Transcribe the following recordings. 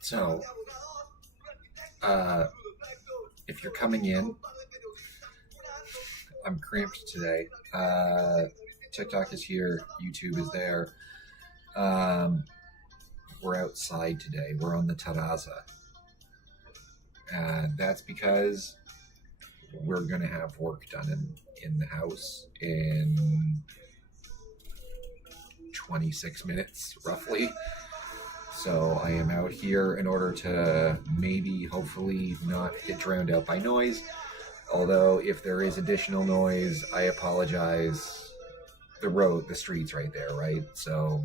So, if you're coming in, I'm cramped today. TikTok is here. YouTube is there. We're outside today. We're on the terraza. And that's because we're going to have work done in the house in 26 minutes, roughly. So I am out here in order to maybe, hopefully, not get drowned out by noise. Although, if there is additional noise, I apologize. The street's right there, right? So,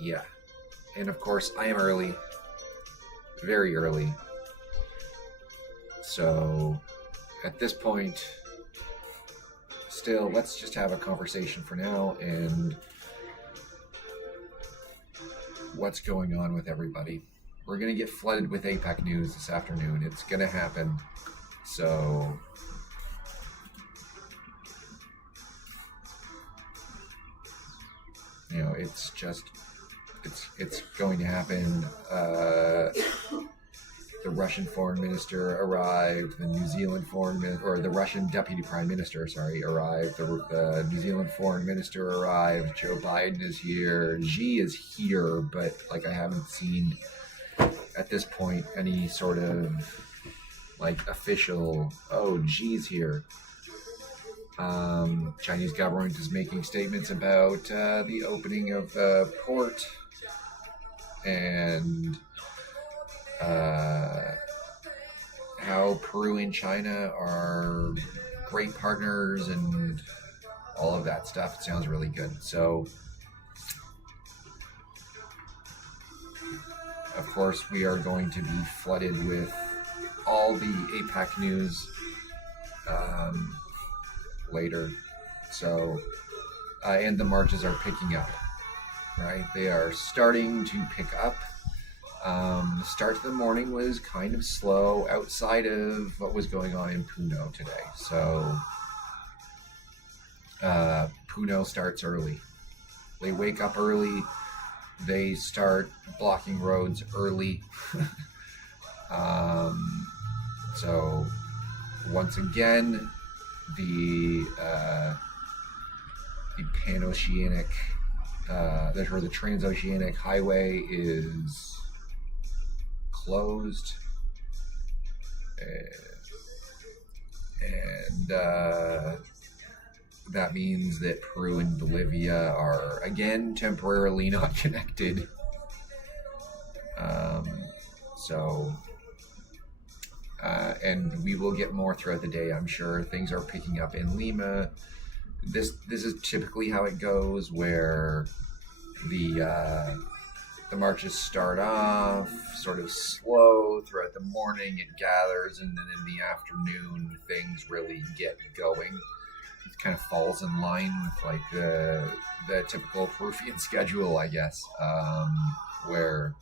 yeah. And of course, I am early. Very early. So, at this point, still, let's just have a conversation for now, and what's going on with everybody. We're going to get flooded with APEC news this afternoon. It's going to happen. So, you know, it's going to happen. The Russian foreign minister arrived. The New Zealand the Russian deputy prime minister, arrived. The New Zealand foreign minister arrived. Joe Biden is here. Xi is here, but I haven't seen at this point any sort of official. Oh, Xi's here. Chinese government is making statements about the opening of the port and how Peru and China are great partners and all of that stuff. It sounds really good. So, of course, we are going to be flooded with all the APEC news later. So, and the marches are picking up, right? They are starting to pick up. The start of the morning was kind of slow outside of what was going on in Puno today. So, Puno starts early. They wake up early. They start blocking roads early. So, once again, the Pan-Oceanic, the Transoceanic Highway is closed, and that means that Peru and Bolivia are again temporarily not connected. And we will get more throughout the day, I'm sure. Things are picking up in Lima. This is typically how it goes, where the marches start off sort of slow throughout the morning. It gathers, and then in the afternoon, things really get going. It kind of falls in line with the typical Peruvian schedule, I guess, where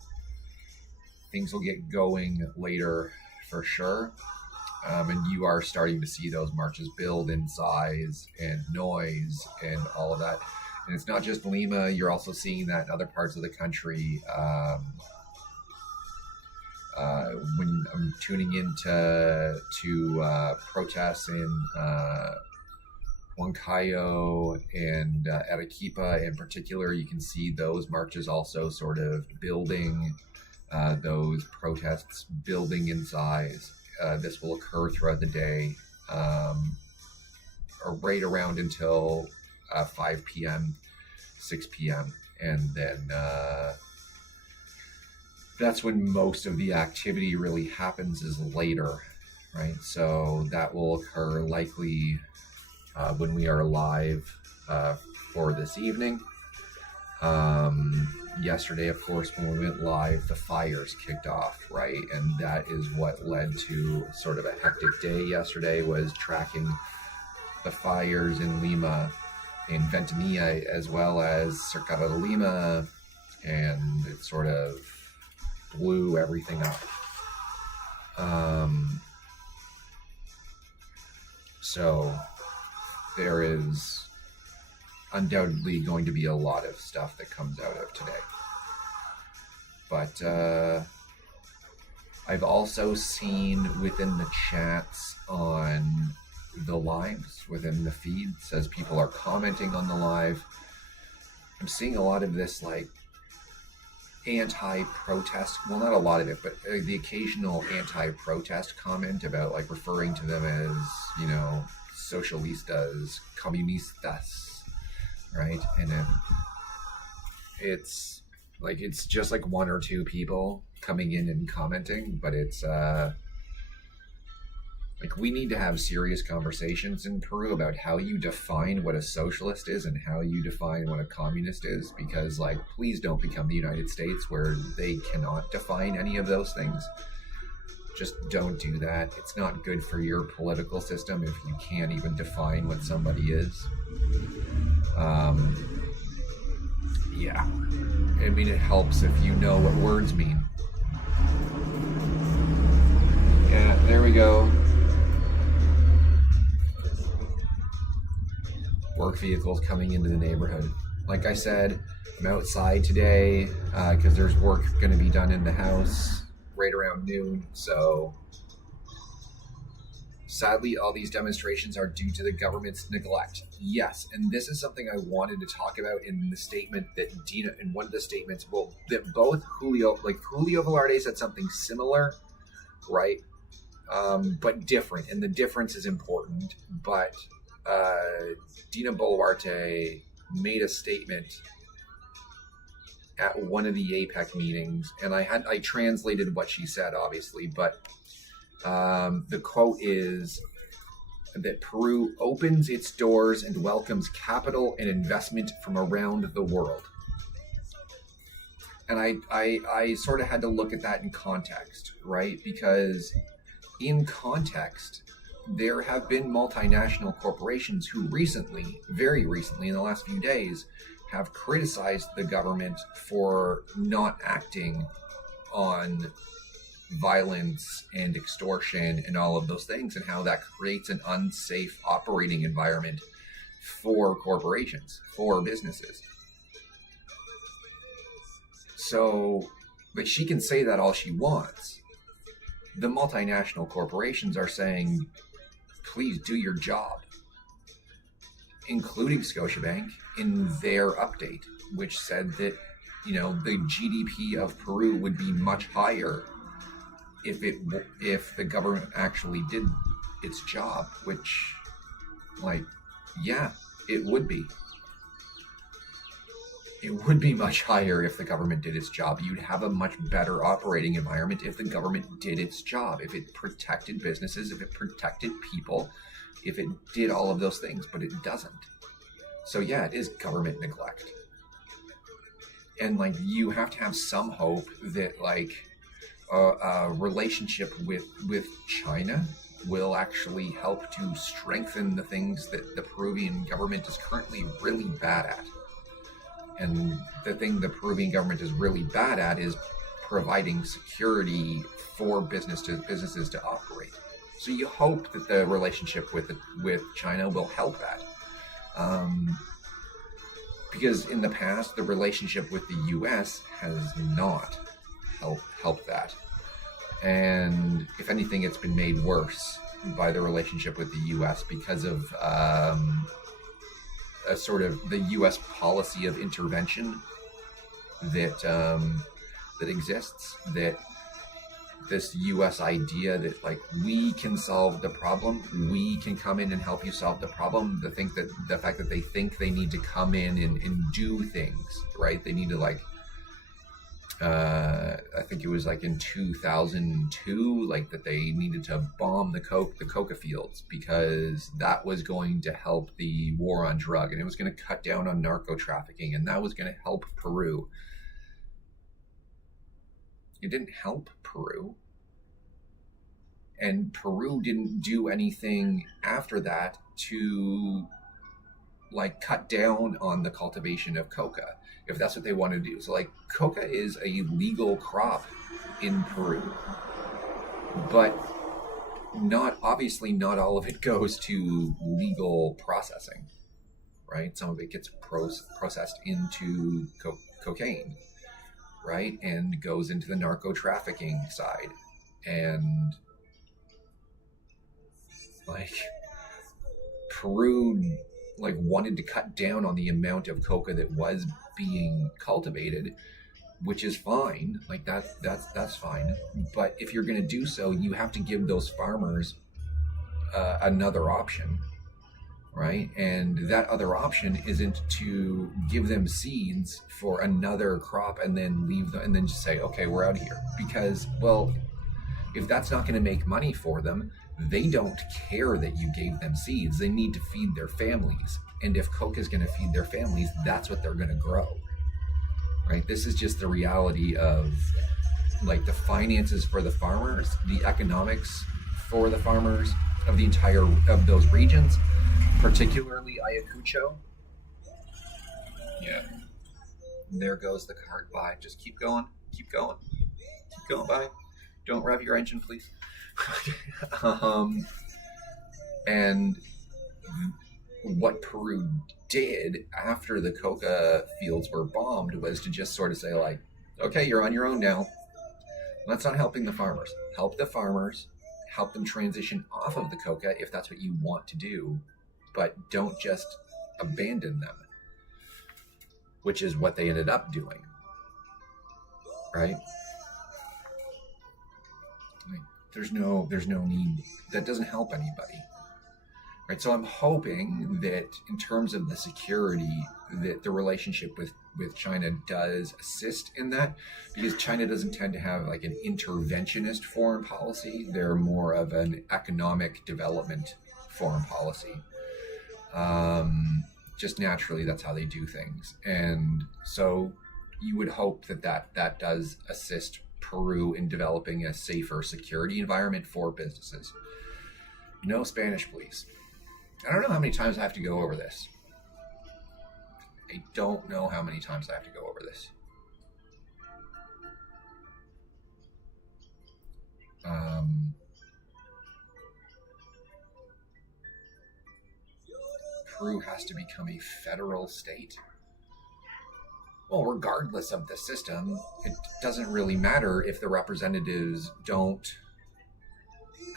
things will get going later for sure. And you are starting to see those marches build in size and noise and all of that. And it's not just Lima, you're also seeing that in other parts of the country. When I'm tuning into protests in Huancayo and Arequipa in particular, you can see those marches also sort of building, those protests building in size. This will occur throughout the day, or right around until 5 p.m., 6 p.m., and then that's when most of the activity really happens, is later, right? So that will occur likely when we are live for this evening. Yesterday, of course, when we went live, the fires kicked off, right? And that is what led to sort of a hectic day yesterday, was tracking the fires in Lima, in Ventimilla, as well as Cercado de Lima, and it sort of blew everything up. So there is undoubtedly going to be a lot of stuff that comes out of today. But I've also seen within the chats on the lives, within the feeds, as people are commenting on the live, I'm seeing a lot of this like anti-protest, well, not a lot of it, but the occasional anti-protest comment about like referring to them as, you know, socialistas, comunistas, right? And then it's like, it's just like one or two people coming in and commenting, but it's like, we need to have serious conversations in Peru about how you define what a socialist is and how you define what a communist is, because like, please don't become the United States where they cannot define any of those things. Just don't do that. It's not good for your political system if you can't even define what somebody is. Yeah. I mean, it helps if you know what words mean. Yeah, there we go. Work vehicles coming into the neighborhood. Like I said, I'm outside today because there's work going to be done in the house right around noon. So sadly, all these demonstrations are due to the government's neglect. Yes, and this is something I wanted to talk about in the statement that Dina, in one of the statements, well, that both Julio Velarde said something similar, right? But different, and the difference is important. But Dina Boluarte made a statement at one of the APEC meetings, and I translated what she said, obviously, but the quote is that Peru opens its doors and welcomes capital and investment from around the world. And I sort of had to look at that in context, right? Because in context, there have been multinational corporations who recently, very recently, in the last few days, have criticized the government for not acting on violence and extortion and all of those things, and how that creates an unsafe operating environment for corporations, for businesses. So, like, she can say that all she wants. The multinational corporations are saying, please do your job, including Scotiabank in their update, which said that, you know, the GDP of Peru would be much higher if the government actually did its job, which, like, yeah, it would be. It would be much higher if the government did its job. You'd have a much better operating environment if the government did its job, if it protected businesses, if it protected people, if it did all of those things, but it doesn't. So yeah, it is government neglect. And like, you have to have some hope that like a relationship with China will actually help to strengthen the things that the Peruvian government is currently really bad at. And the thing the Peruvian government is really bad at is providing security for businesses to operate. So you hope that the relationship with China will help that. Um, because in the past, the relationship with the U.S. has not helped that. And if anything, it's been made worse by the relationship with the U.S. because of a sort of the U.S. policy of intervention that exists. That this U.S. idea that like we can solve the problem, we can come in and help you solve the problem. The fact that they think they need to come in and do things, right? They need to like. I think it was like in 2002, like that they needed to bomb the coca fields because that was going to help the war on drug, and it was going to cut down on narco trafficking, and that was going to help Peru. It didn't help Peru, and Peru didn't do anything after that to like cut down on the cultivation of coca, if that's what they want to do. So like coca is a legal crop in Peru, but not all of it goes to legal processing, right? Some of it gets processed into cocaine, right? And goes into the narco trafficking side. And like Peru like wanted to cut down on the amount of coca that was being cultivated, which is fine. Like that's fine. But if you're going to do so, you have to give those farmers another option, right? And that other option isn't to give them seeds for another crop and then leave them and then just say, okay, we're out of here. Because, well, if that's not going to make money for them, they don't care that you gave them seeds. They need to feed their families. And if coca is going to feed their families, that's what they're going to grow, right? This is just the reality of like the finances for the farmers, the economics for the farmers of the entire of those regions, particularly Ayacucho. Yeah. There goes the cart by. Just keep going, keep going, keep going by. Don't rev your engine, please. And what Peru did after the coca fields were bombed was to just sort of say like, okay, you're on your own now. That's not helping the farmers. Help the farmers, help them transition off of the coca if that's what you want to do, but don't just abandon them, which is what they ended up doing, right? Like, there's no need. That doesn't help anybody, right? So I'm hoping that in terms of the security, that the relationship with China does assist in that, because China doesn't tend to have like an interventionist foreign policy. They're more of an economic development foreign policy. Just naturally, that's how they do things. And so you would hope that does assist Peru in developing a safer security environment for businesses. No Spanish, please. I don't know how many times I have to go over this. I don't know how many times I have to go over this. Peru has to become a federal state. Well, regardless of the system, it doesn't really matter if the representatives don't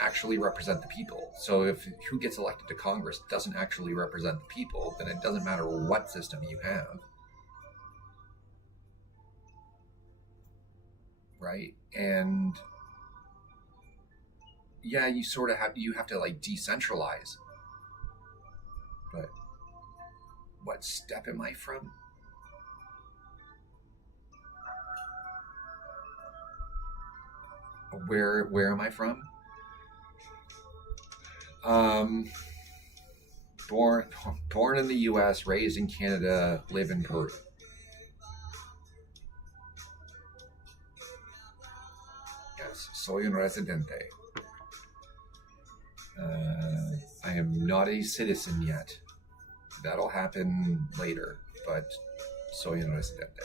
actually represent the people. So if who gets elected to Congress doesn't actually represent the people, then it doesn't matter what system you have. Right? And yeah, you have to like decentralize. But what step am I from? Where am I from? Born in the U.S., raised in Canada, live in Peru. Yes, soy un residente. I am not a citizen yet. That'll happen later, but soy un residente.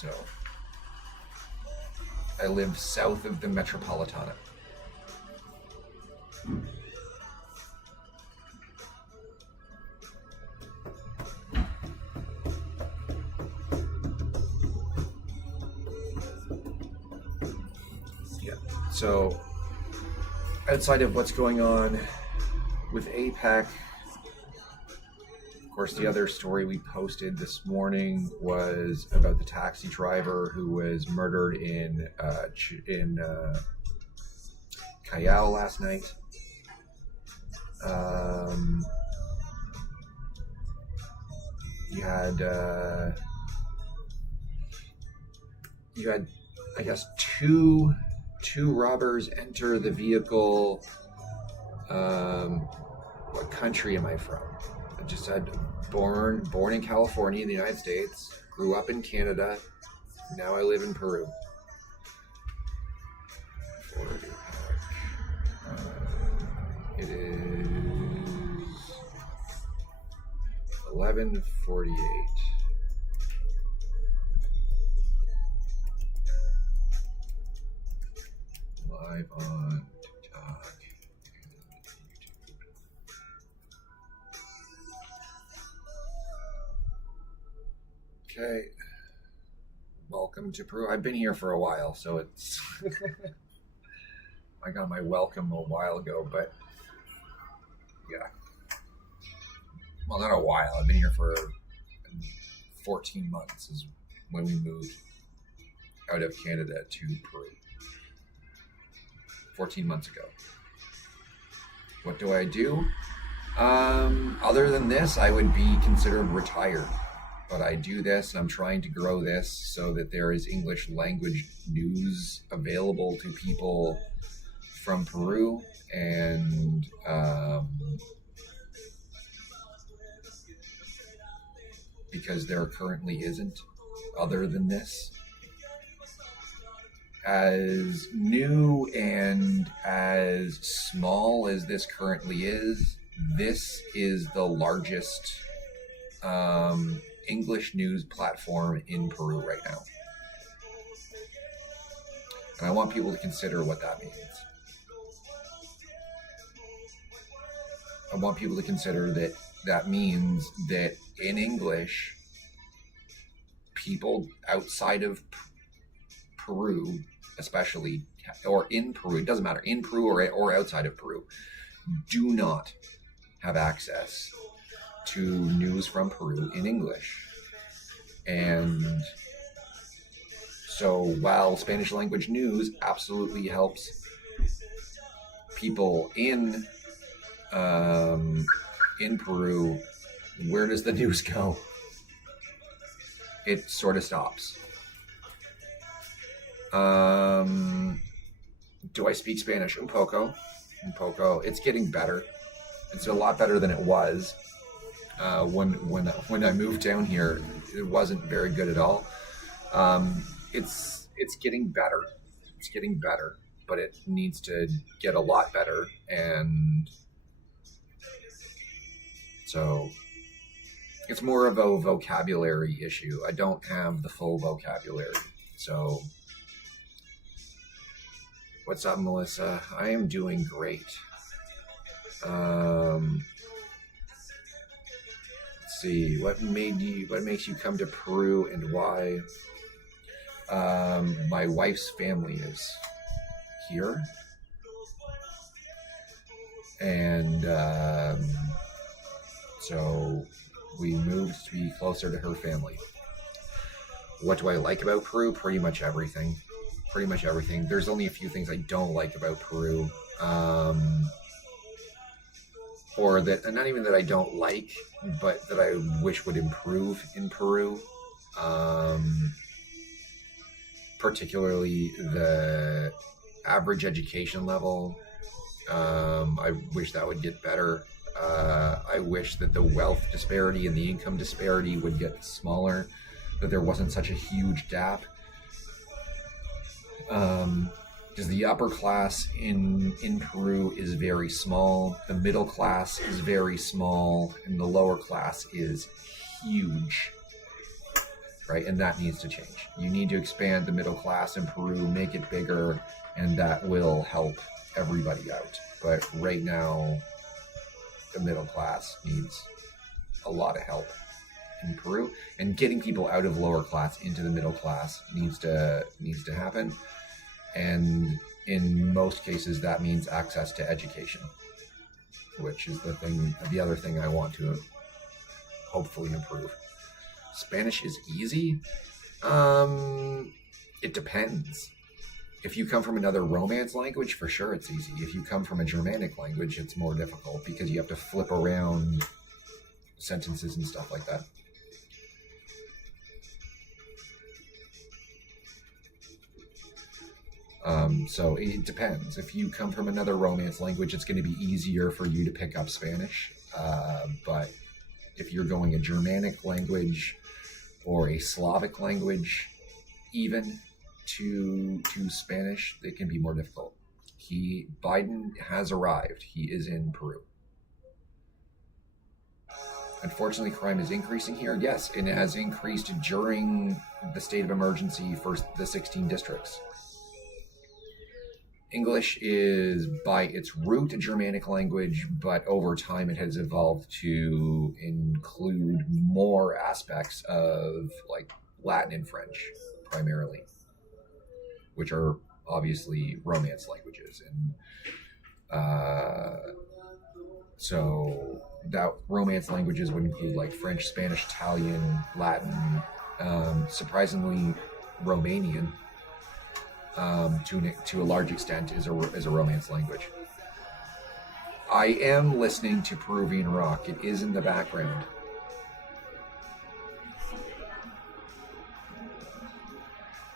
So I live south of the Metropolitana. Yeah. So outside of what's going on with APEC, of course, the other story we posted this morning was about the taxi driver who was murdered in Callao last night. You had, I guess, two robbers enter the vehicle. What country am I from? I just said born in California in the United States, grew up in Canada, now I live in Peru. It is 11:48. Live on TikTok. Okay. Welcome to Peru. I've been here for a while, so it's... I got my welcome a while ago, but... Yeah. Well, not a while. I've been here for 14 months is when we moved out of Canada to Peru. 14 months ago. What do I do? Other than this, I would be considered retired. But I do this, and I'm trying to grow this so that there is English language news available to people from Peru, and because there currently isn't other than this. As new and as small as this currently is, this is the largest English news platform in Peru right now. And I want people to consider what that means. I want people to consider that that means that in English, people outside of Peru, especially, or in Peru, it doesn't matter, in Peru or outside of Peru, do not have access to news from Peru in English. And so while Spanish language news absolutely helps people in Peru, where does the news go? It sort of stops. Do I speak Spanish? Un poco. It's getting better. It's a lot better than it was. When I moved down here, it wasn't very good at all. It's getting better. It's getting better, but it needs to get a lot better. And so it's more of a vocabulary issue. I don't have the full vocabulary. So what's up, Melissa? I am doing great. Let's see, what makes you come to Peru and why? My wife's family is here, and so we moved to be closer to her family. What do I like about Peru? Pretty much everything. There's only a few things I don't like about Peru. Or that, and not even that I don't like, but that I wish would improve in Peru. Particularly the average education level. I wish that would get better. I wish that the wealth disparity and the income disparity would get smaller, that there wasn't such a huge gap. Because the upper class in Peru is very small, the middle class is very small, and the lower class is huge. right? And that needs to change. You need to expand the middle class in Peru, make it bigger, and that will help everybody out. But right now, the middle class needs a lot of help in Peru, and getting people out of lower class into the middle class needs to happen. And in most cases, that means access to education, which is the other thing I want to hopefully improve. Spanish is easy. It depends. If you come from another Romance language, for sure it's easy. If you come from a Germanic language, it's more difficult because you have to flip around sentences and stuff like that. So it depends. If you come from another Romance language, it's going to be easier for you to pick up Spanish. But if you're going a Germanic language or a Slavic language, even to Spanish, it can be more difficult. Biden has arrived. He is in Peru. Unfortunately, crime is increasing here. Yes, and it has increased during the state of emergency for the 16 districts. English is by its root a Germanic language, but over time it has evolved to include more aspects of like Latin and French primarily, which are obviously Romance languages. And so that Romance languages would include like French, Spanish, Italian, Latin, surprisingly Romanian. To a large extent is a Romance language. I am listening to Peruvian rock. It is in the background.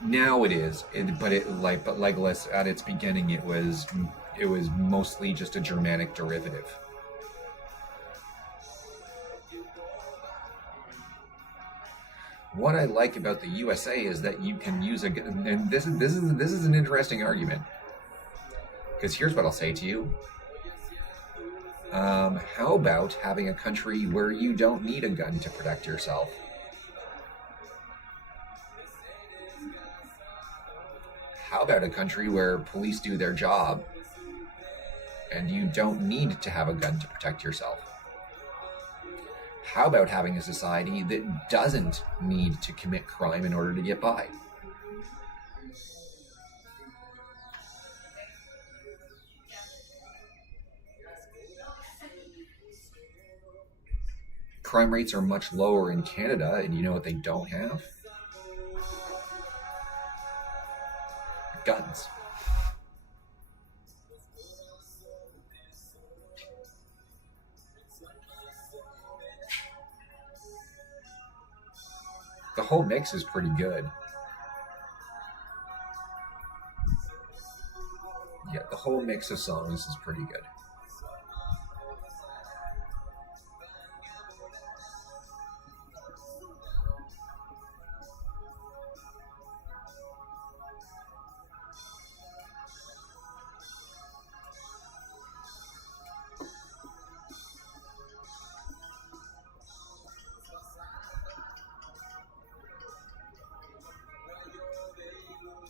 Now it is, but Legolas at its beginning it was mostly just a Germanic derivative. What I like about the USA is that you can use and this is an interesting argument, because here's what I'll say to you. How about having a country where you don't need a gun to protect yourself? How about a country where police do their job and you don't need to have a gun to protect yourself? How about having a society that doesn't need to commit crime in order to get by? Crime rates are much lower in Canada, and you know what they don't have? Guns. The whole mix is pretty good. Yeah, the whole mix of songs is pretty good.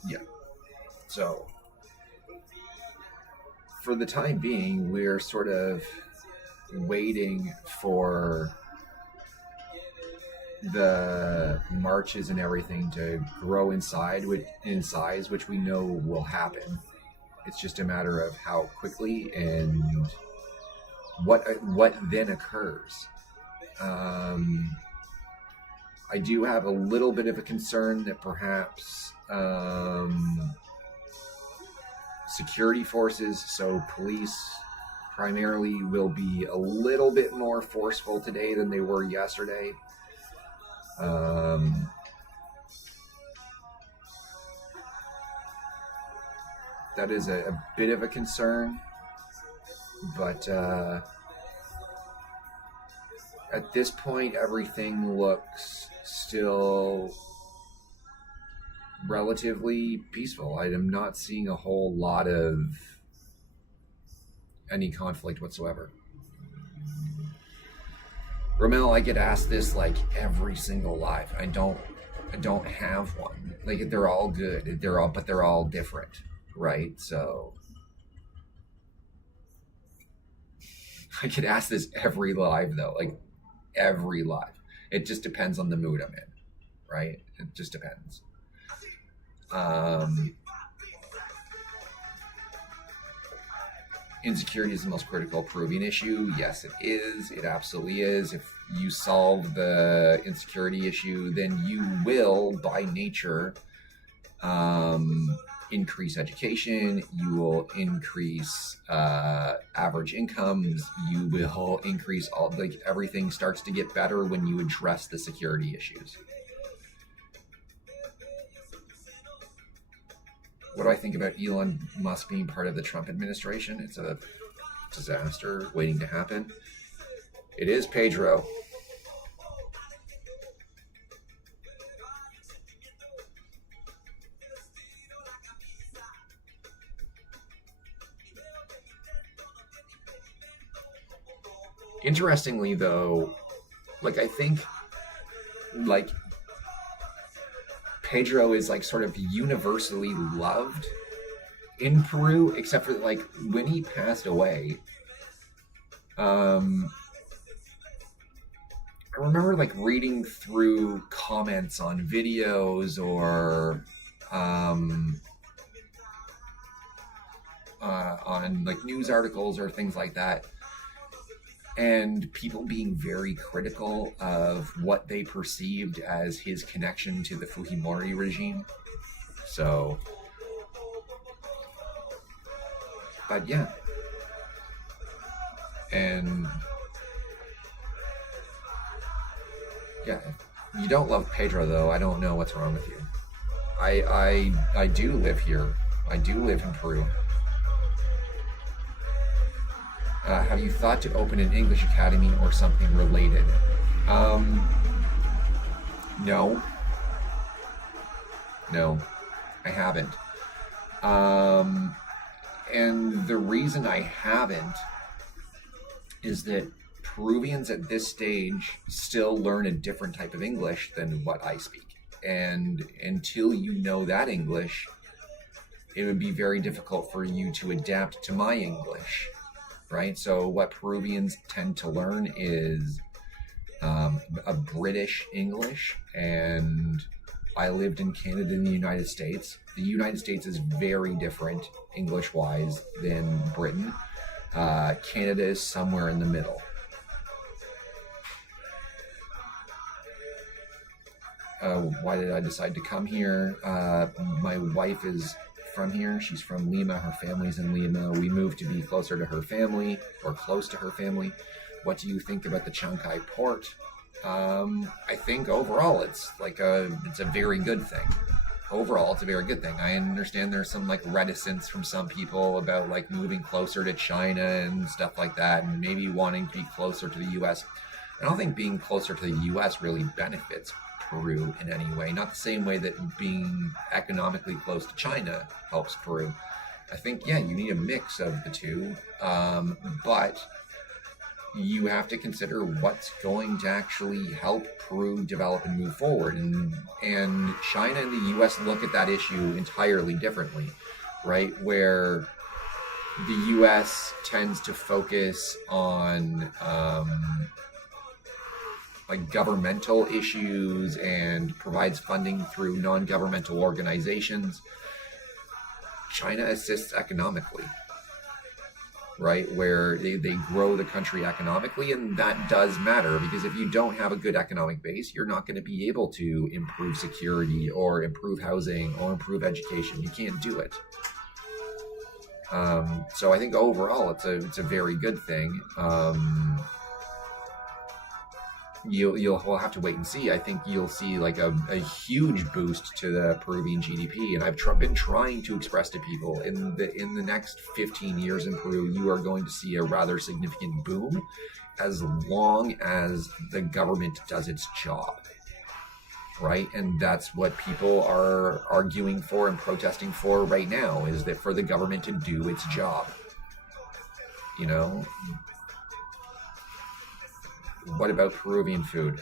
Yeah. So, for the time being, we're sort of waiting for the marches and everything to grow in size, which we know will happen. It's just a matter of how quickly and what then occurs. I do have a little bit of a concern that perhaps security forces, so police primarily, will be a little bit more forceful today than they were yesterday. That is a bit of a concern, but at this point everything looks still relatively peaceful. I am not seeing a whole lot of any conflict whatsoever. Romel, I get asked this like every single live. I don't don't have one. Like they're all good. They're all different, right? So I could ask this every live though, like every live. It just depends on the mood I'm in, right? It just depends. Um, Insecurity is the most critical Peruvian issue. Yes, it is. It absolutely is. If you solve the insecurity issue, then you will, by nature, increase education. You will increase average incomes. You will increase everything starts to get better when you address the security issues. What do I think about Elon Musk being part of the Trump administration? It's a disaster waiting to happen. It is Pedro. Interestingly, though, I think, Pedro is sort of universally loved in Peru, except for when he passed away. I remember reading through comments on videos or on news articles or things like that, and people being very critical of what they perceived as his connection to the Fujimori regime. So, but yeah. And yeah, if you don't love Pedro though, I don't know what's wrong with you. I do live here. I do live in Peru. Have you thought to open an English academy or something related? No. No, I haven't. And the reason I haven't is that Peruvians at this stage still learn a different type of English than what I speak. And until you know that English, it would be very difficult for you to adapt to my English. Right? So what Peruvians tend to learn is a British English, and I lived in Canada and the United States. The United States is very different English-wise than Britain. Canada is somewhere in the middle. Why did I decide to come here? My wife is from here. She's from Lima. Her family's in Lima. We moved to be closer to her family, or close to her family. What do you think about the Chancay port? I think overall it's a very good thing. Overall, it's a very good thing. I understand there's some reticence from some people about moving closer to China and stuff like that, and maybe wanting to be closer to the U.S. I don't think being closer to the U.S. really benefits Peru in any way. Not the same way that being economically close to China helps Peru. I think, yeah, you need a mix of the two, but you have to consider what's going to actually help Peru develop and move forward. And China and the U.S. look at that issue entirely differently, right? Where the U.S. tends to focus on governmental issues and provides funding through non-governmental organizations. China assists economically, right? Where they grow the country economically, and that does matter, because if you don't have a good economic base, you're not going to be able to improve security or improve housing or improve education. You can't do it. So I think overall it's a very good thing. We'll have to wait and see. I think you'll see a huge boost to the Peruvian GDP, and I've been trying to express to people in the next 15 years in Peru, you are going to see a rather significant boom, as long as the government does its job, right? And that's what people are arguing for and protesting for right now, is that for the government to do its job, you know. What about Peruvian food?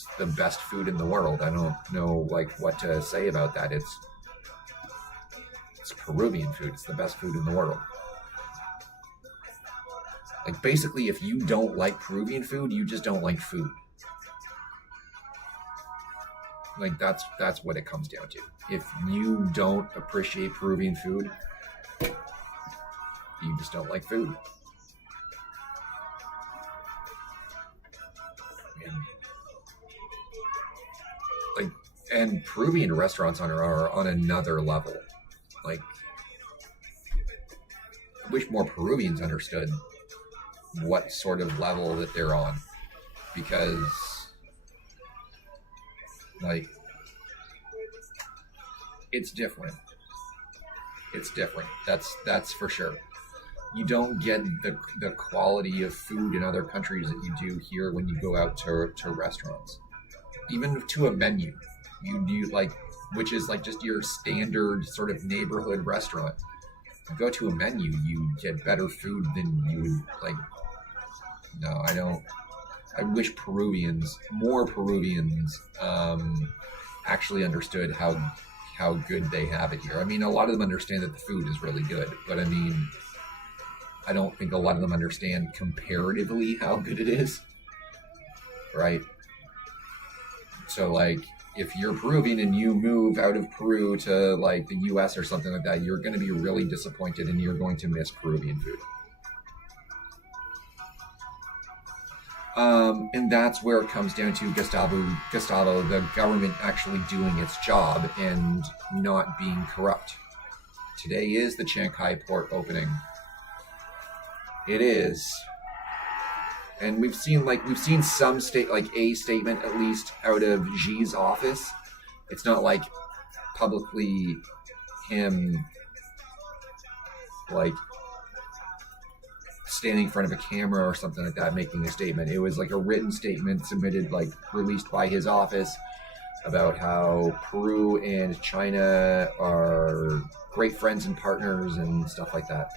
It's the best food in the world. I don't know like what to say about that. It's Peruvian food. It's the best food in the world. Like basically, if you don't like Peruvian food, you just don't like food. Like that's what it comes down to. If you don't appreciate Peruvian food, you just don't like food. And Peruvian restaurants are on another level. Like, I wish more Peruvians understood what sort of level that they're on, because, like, it's different. It's different. That's for sure. You don't get the quality of food in other countries that you do here when you go out to restaurants, even to a menu. You like, which is like just your standard sort of neighborhood restaurant. You go to a menu, you get better food than you would like. No, I don't. I wish more Peruvians, actually understood how good they have it here. I mean, a lot of them understand that the food is really good, but I mean, I don't think a lot of them understand comparatively how good it is, right? So like, if you're Peruvian and you move out of Peru to like the US or something like that, you're going to be really disappointed and you're going to miss Peruvian food. And that's where it comes down to Gustavo, the government actually doing its job and not being corrupt. Today is the Shanghai port opening. It is. And we've seen some a statement at least out of Xi's office. It's not like publicly him like standing in front of a camera or something like that making a statement. It was like a written statement submitted, like released by his office, about how Peru and China are great friends and partners and stuff like that.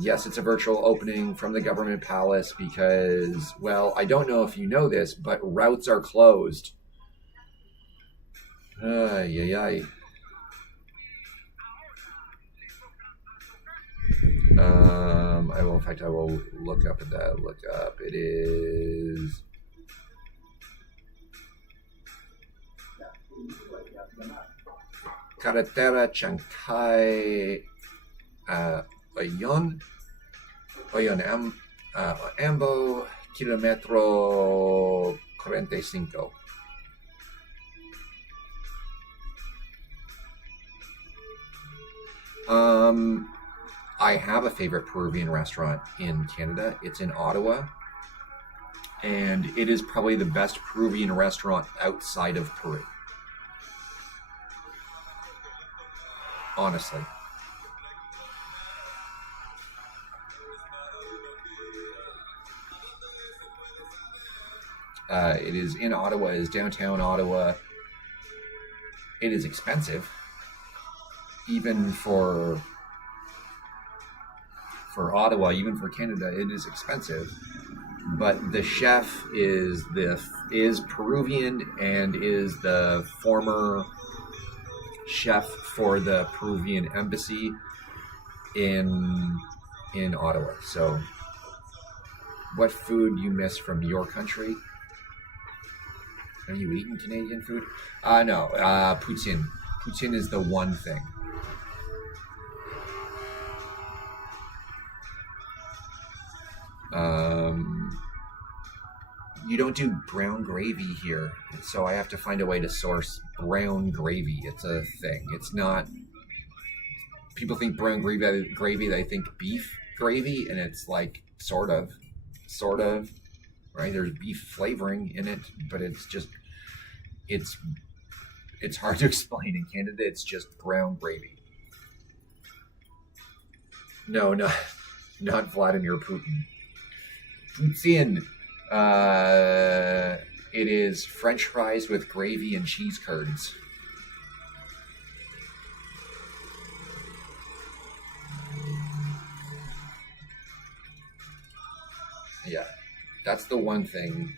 Yes, it's a virtual opening from the government palace because, well, I don't know if you know this, but routes are closed. I will, in fact, I will look up. It is... Carretera Chancay Oyon Ambo Kilometro 45. I have a favorite Peruvian restaurant in Canada. It's in Ottawa. And it is probably the best Peruvian restaurant outside of Peru. Honestly. It is in Ottawa. It is downtown Ottawa. It is expensive. Even for Ottawa, even for Canada, it is expensive. But the chef is Peruvian and is the former chef for the Peruvian embassy in Ottawa. So, what food you miss from your country? Are you eating Canadian food? No. Poutine. Poutine is the one thing. You don't do brown gravy here, so I have to find a way to source brown gravy. It's a thing. It's not... People think brown gravy, they think beef gravy, and it's like, sort of, right? There's beef flavoring in it, but it's just... It's hard to explain. In Canada, it's just brown gravy. No, not Vladimir Putin. Poutine. It is French fries with gravy and cheese curds. Yeah, that's the one thing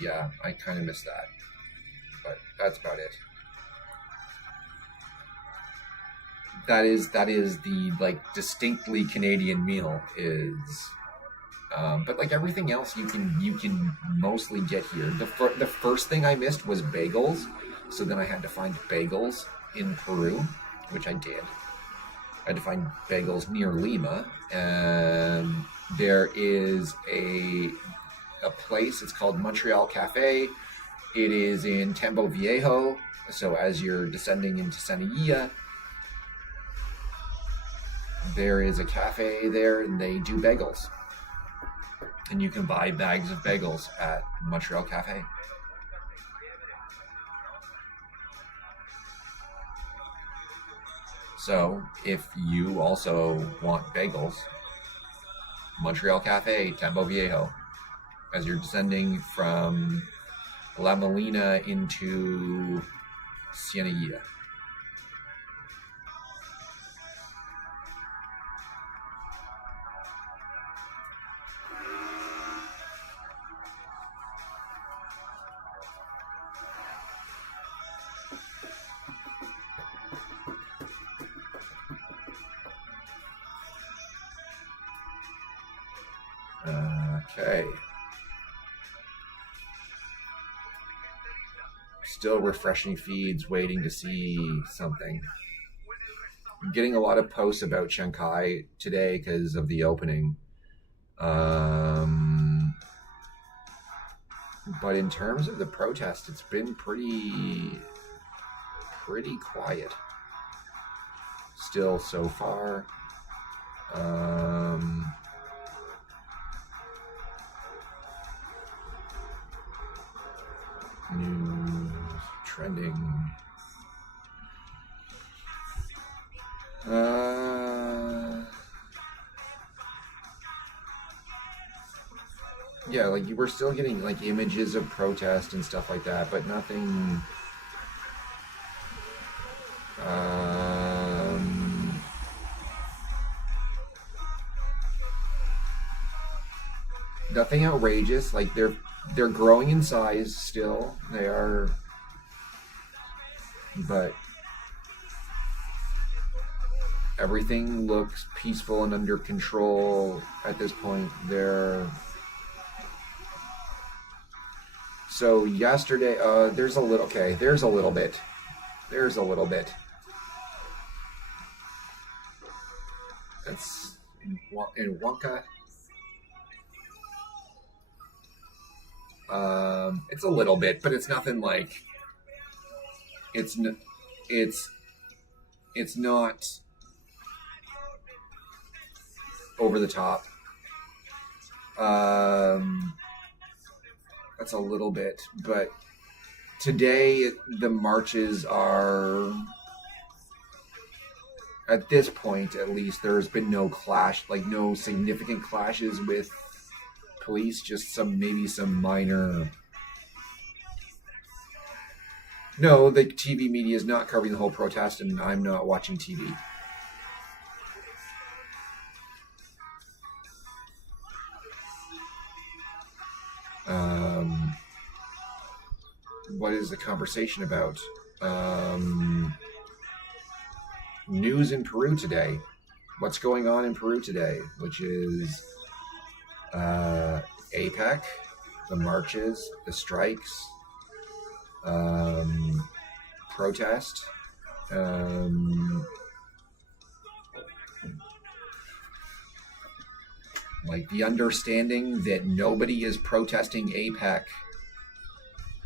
Yeah, I kind of miss that. But that's about it. That is the like distinctly Canadian meal is. But like everything else, you can mostly get here. The first thing I missed was bagels, so then I had to find bagels in Peru, which I did. I had to find bagels near Lima, and there is a place. It's called Montreal Cafe. It is in Tambo Viejo. So as you're descending into Sanilla, there is a cafe there, and they do bagels. And you can buy bags of bagels at Montreal Cafe. So if you also want bagels, Montreal Cafe, Tambo Viejo, as you're descending from La Molina into Cienega. Okay. Still refreshing feeds, waiting to see something. I'm getting a lot of posts about Shanghai today because of the opening. But in terms of the protest, it's been pretty quiet. Still so far. News, trending. Yeah, like you were still getting like images of protest and stuff like that, but nothing. Nothing outrageous. Like they're growing in size still. They are, but everything looks peaceful and under control at this point. So yesterday, there's a little. Okay, there's a little bit. That's in Wonka. It's a little bit, but it's nothing like. It's not over the top. That's a little bit, but today the marches are, at this point at least, there's been no clash, like no significant clashes with police, just maybe some minor. No, the TV media is not covering the whole protest, and I'm not watching TV. What is the conversation about? News in Peru today. What's going on in Peru today? Which is APEC, the marches, the strikes, protest. Like the understanding that nobody is protesting APEC.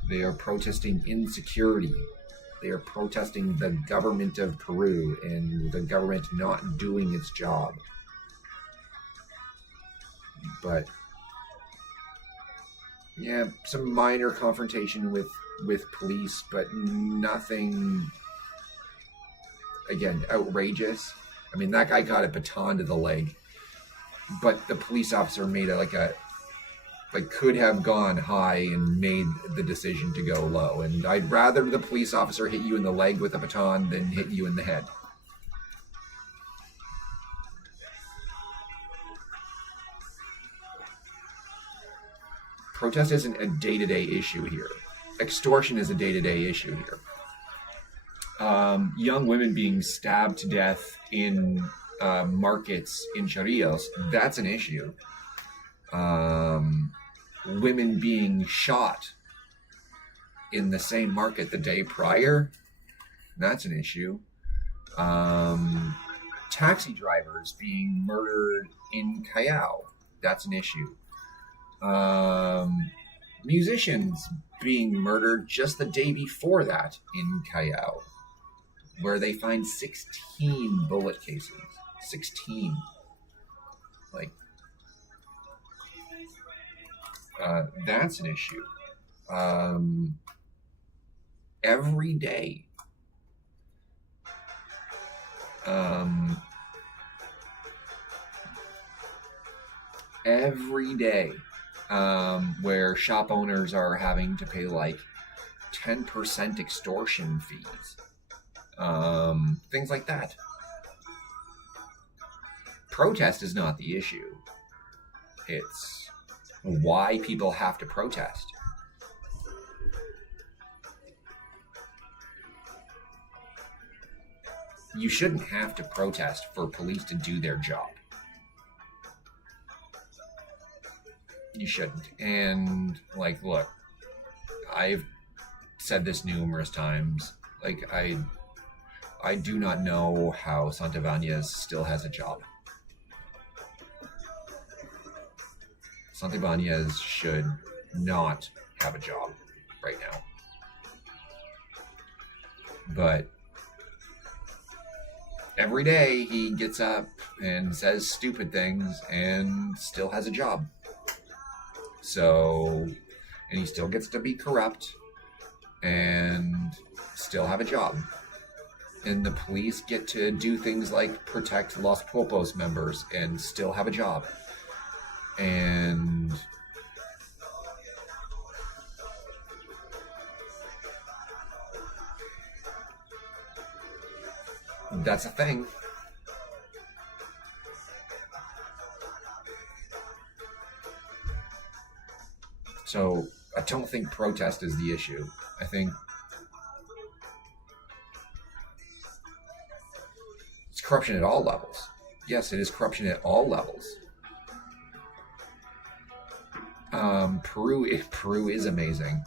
They are protesting insecurity. They are protesting the government of Peru and the government not doing its job. But yeah, some minor confrontation with police, but nothing, again, outrageous. I mean, that guy got a baton to the leg, but the police officer made could have gone high and made the decision to go low. And I'd rather the police officer hit you in the leg with a baton than hit you in the head. protest isn't a day-to-day issue here. Extortion is a day-to-day issue here. Young women being stabbed to death in markets in Chorrillos, that's an issue. Women being shot in the same market the day prior, that's an issue. Taxi drivers being murdered in Callao, that's an issue. Musicians being murdered just the day before that in Callao, where they find 16 bullet casings. 16. Like, that's an issue. Every day. Every day, where shop owners are having to pay like 10% extortion fees. Things like that. Protest is not the issue. It's why people have to protest. You shouldn't have to protest for police to do their job. You shouldn't. And, like, look, I've said this numerous times. Like, I do not know how Santibanez still has a job. Santibanez should not have a job right now. But every day he gets up and says stupid things and still has a job. So, and he still gets to be corrupt and still have a job. And the police get to do things like protect Los Popos members and still have a job. And that's a thing. So I don't think protest is the issue. I think it's corruption at all levels. Yes, it is corruption at all levels. Peru is amazing.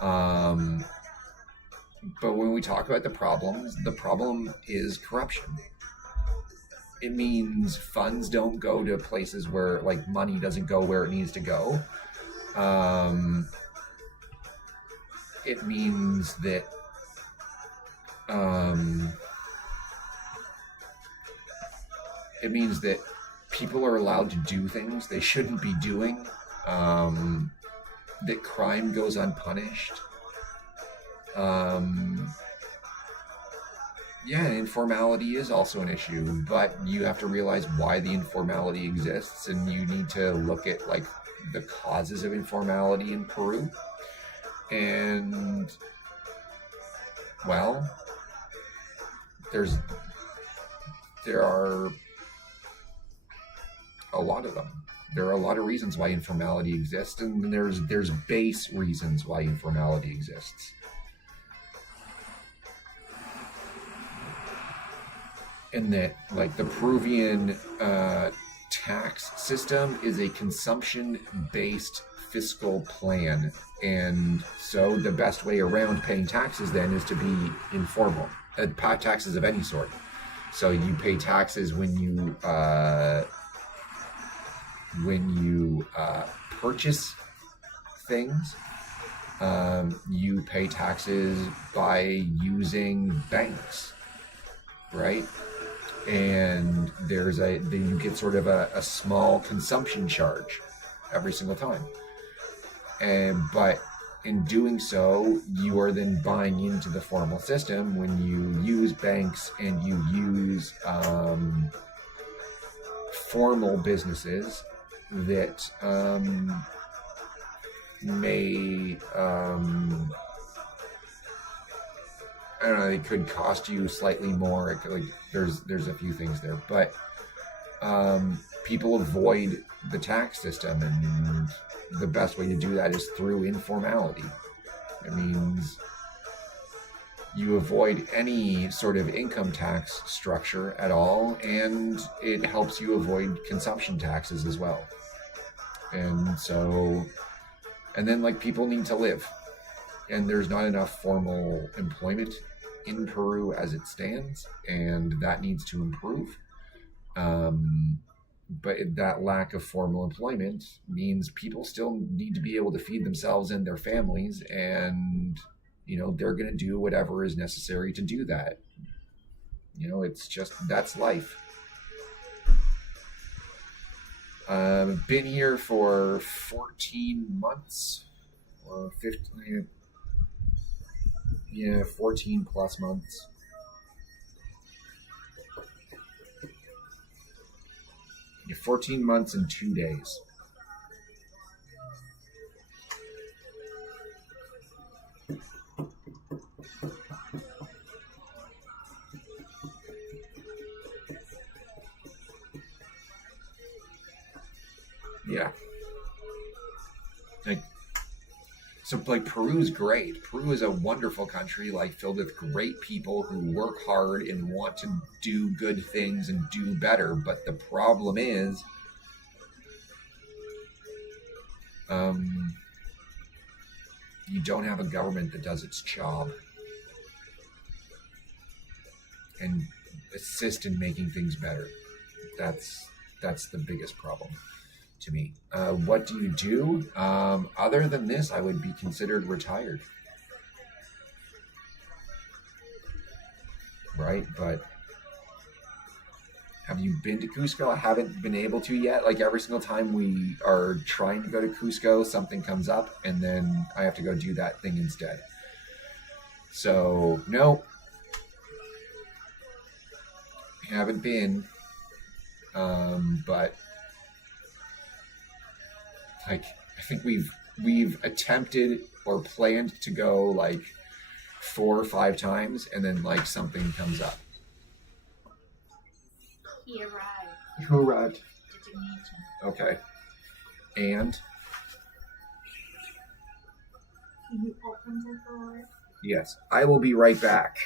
But when we talk about the problem is corruption. It means funds don't go to places where, like, money doesn't go where it needs to go. It means that people are allowed to do things they shouldn't be doing. That crime goes unpunished. Yeah, informality is also an issue, but you have to realize why the informality exists, and you need to look at, like, the causes of informality in Peru. And, well, there are a lot of them. There are a lot of reasons why informality exists, and there's base reasons why informality exists. And that, like, the Peruvian tax system is a consumption-based fiscal plan. And so the best way around paying taxes then is to be informal. Taxes of any sort. So you pay taxes when you purchase things. You pay taxes by using banks, right? And then you get sort of a small consumption charge every single time. But in doing so, you are then buying into the formal system when you use banks and you use formal businesses that may, I don't know, it could cost you slightly more. It could, like, there's a few things there, but people avoid the tax system, and the best way to do that is through informality. It means you avoid any sort of income tax structure at all, and it helps you avoid consumption taxes as well. And so, and then like people need to live, and there's not enough formal employment in Peru as it stands, and that needs to improve. But that lack of formal employment means people still need to be able to feed themselves and their families, and they're going to do whatever is necessary to do that. It's just, that's life. Been here for 14 months or 15, 14 plus months. Yeah, 14 months and 2 days. Yeah. Like Peru's great. Peru is a wonderful country, like filled with great people who work hard and want to do good things and do better. But the problem is, you don't have a government that does its job and assist in making things better. That's the biggest problem to me. What do you do? Other than this, I would be considered retired. Right? But have you been to Cusco? I haven't been able to yet. Like every single time we are trying to go to Cusco, something comes up and then I have to go do that thing instead. So, no. Haven't been. But like I think we've attempted or planned to go like 4 or 5 times, and then like something comes up. He arrived. Who arrived? Destination. Okay. And Can you open the door? yes, I will be right back.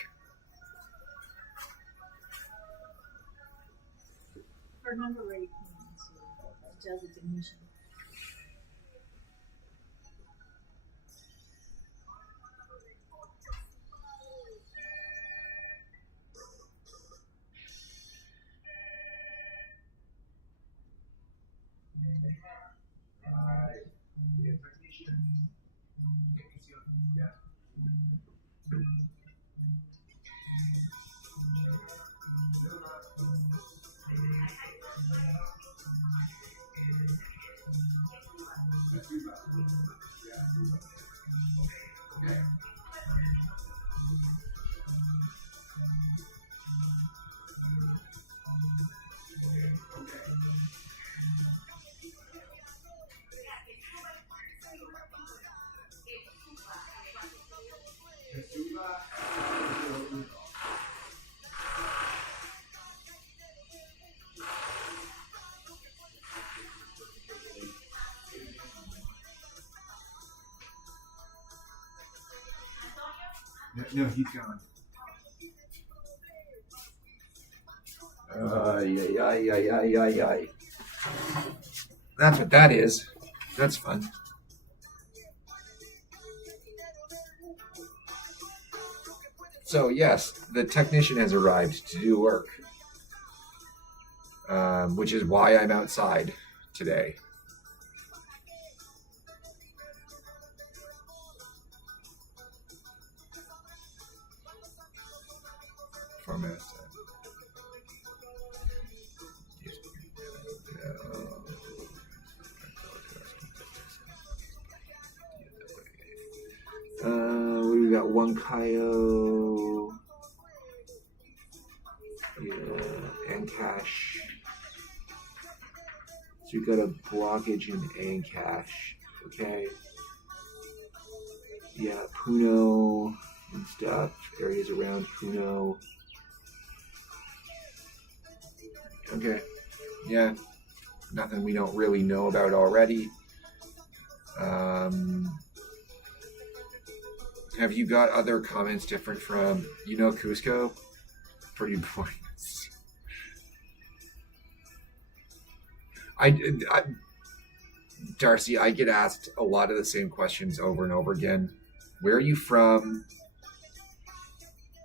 Fernando already came into the destination. No, he's gone. That's what that is. That's fun. So yes, the technician has arrived to do work, which is why I'm outside today. We got one Kaio, and cash. So we got a blockage in Ancash. Okay. Yeah, Puno and stuff. Areas around Puno. Okay. Yeah, nothing we don't really know about already. Have you got other comments different from Cusco? Pretty boring. I Darcy, I get asked a lot of the same questions over and over again. Where are you from?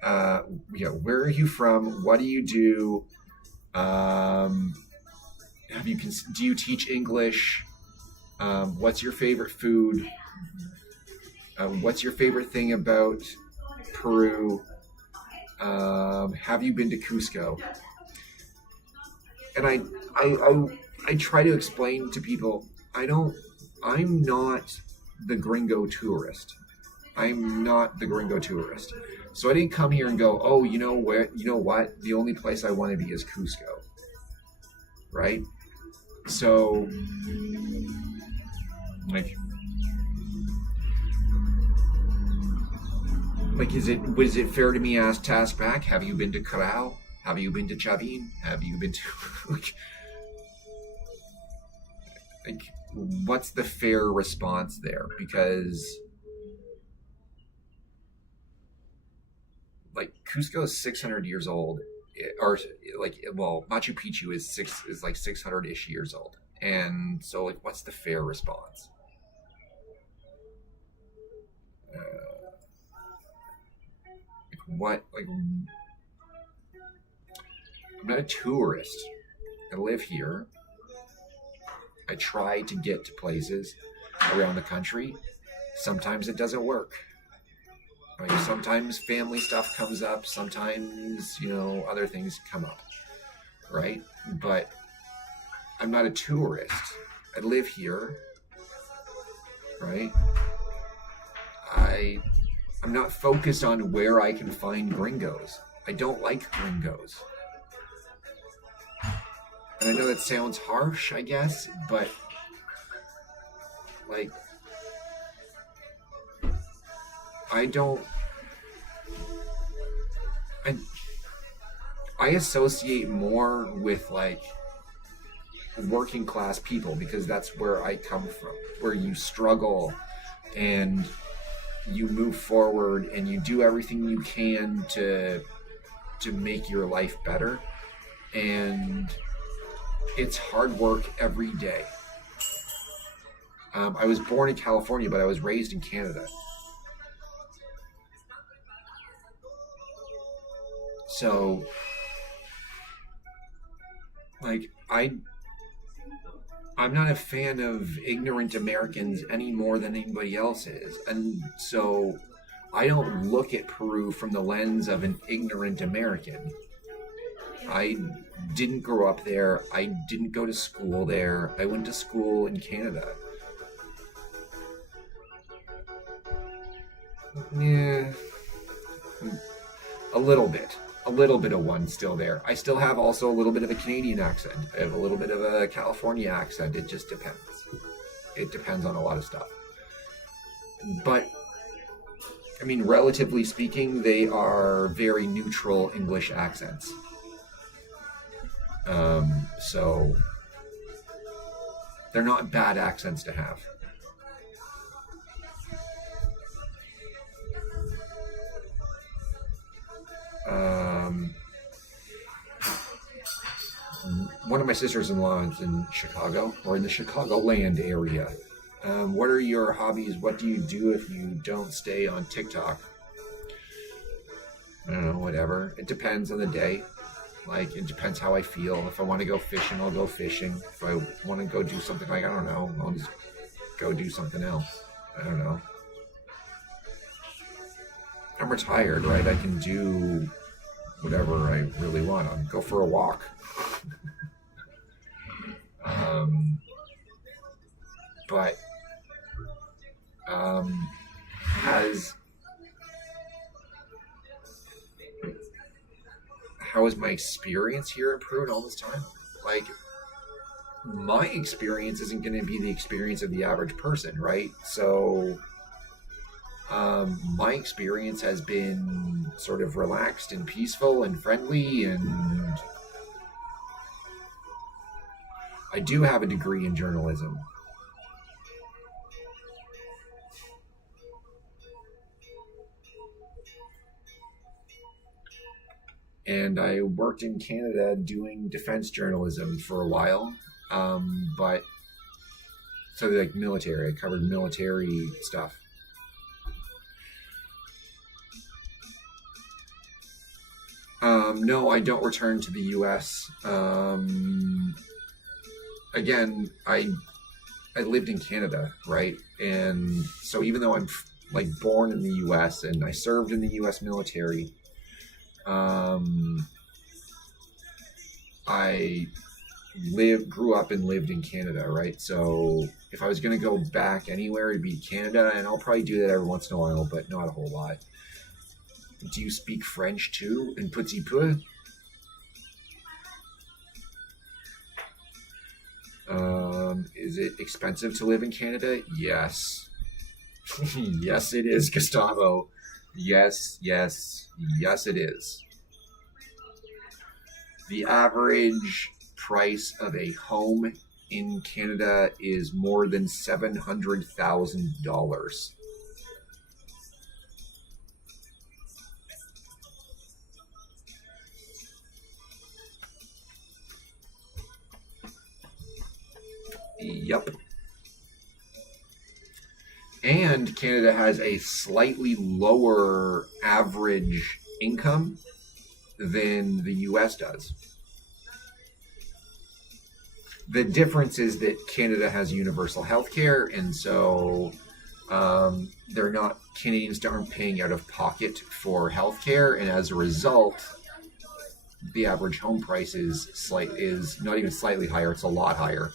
Where are you from? What do you do? Do you teach English? What's your favorite food? What's your favorite thing about Peru? Have you been to Cusco? And I try to explain to people, I'm not the gringo tourist. I'm not the gringo tourist. So I didn't come here and go, oh, you know what? The only place I want to be is Cusco. Right? So, was it fair to me ask Task back? Have you been to Corral? Have you been to Chavin? Have you been to what's the fair response there? Because Cusco is 600 years old, Machu Picchu is 600-ish years old, and so what's the fair response? I'm not a tourist. I live here. I try to get to places around the country. Sometimes it doesn't work. Sometimes family stuff comes up. Sometimes, other things come up. Right? But I'm not a tourist. I live here. Right? I'm not focused on where I can find gringos. I don't like gringos. And I know that sounds harsh, I guess, but I associate more with working class people, because that's where I come from, where you struggle and you move forward and you do everything you can to make your life better, and it's hard work every day. I was born in California, but I was raised in Canada. So, I'm not a fan of ignorant Americans any more than anybody else is. And so I don't look at Peru from the lens of an ignorant American. I didn't grow up there. I didn't go to school there. I went to school in Canada. Yeah. A little bit of one still there. I still have also a little bit of a Canadian accent. I have a little bit of a California accent. It just depends. It depends on a lot of stuff. But, relatively speaking, they are very neutral English accents. So they're not bad accents to have. One of my sisters-in-law is in Chicago, or in the Chicagoland area. What are your hobbies? What do you do if you don't stay on TikTok? I don't know, whatever. It depends on the day. It depends how I feel. If I want to go fishing, I'll go fishing. If I want to go do something I don't know, I'll just go do something else. I don't know. I'm retired, right? I can do whatever I really want. I'll go for a walk. But how is my experience here in Peru in all this time? My experience isn't going to be the experience of the average person, right? So my experience has been sort of relaxed and peaceful and friendly, and I do have a degree in journalism. And I worked in Canada doing defense journalism for a while. But so like military, I covered military stuff. No, I don't return to the U.S. Again, I lived in Canada, right? And so even though I'm like born in the U.S. and I served in the U.S. military, I grew up and lived in Canada, right? So if I was going to go back anywhere, it'd be Canada, and I'll probably do that every once in a while, but not a whole lot. Do you speak French too? Un petit peu? Is it expensive to live in Canada? Yes. Yes, it is, Gustavo. Yes, it is. The average price of a home in Canada is more than $700,000. Yep. And Canada has a slightly lower average income than the US does. The difference is that Canada has universal health care, and so Canadians aren't paying out of pocket for health care, and as a result, the average home price is not even slightly higher, it's a lot higher.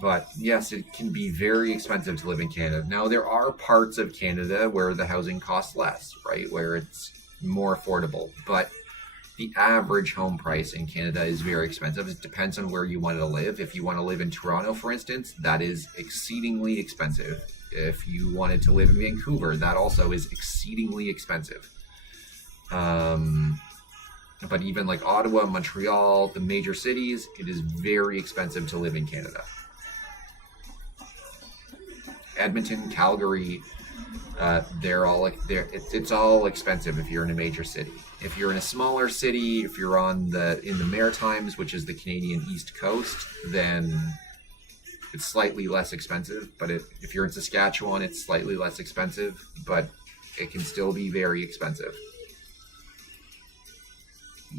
But yes, it can be very expensive to live in Canada. Now, there are parts of Canada where the housing costs less, right? Where it's more affordable. But the average home price in Canada is very expensive. It depends on where you want to live. If you want to live in Toronto, for instance, that is exceedingly expensive. If you wanted to live in Vancouver, that also is exceedingly expensive. But even like Ottawa, Montreal, the major cities, it is very expensive to live in Canada. Edmonton, Calgary, it's all expensive if you're in a major city. If you're in a smaller city, if you're in the Maritimes, which is the Canadian East Coast, then it's slightly less expensive. But if you're in Saskatchewan, it's slightly less expensive, but it can still be very expensive.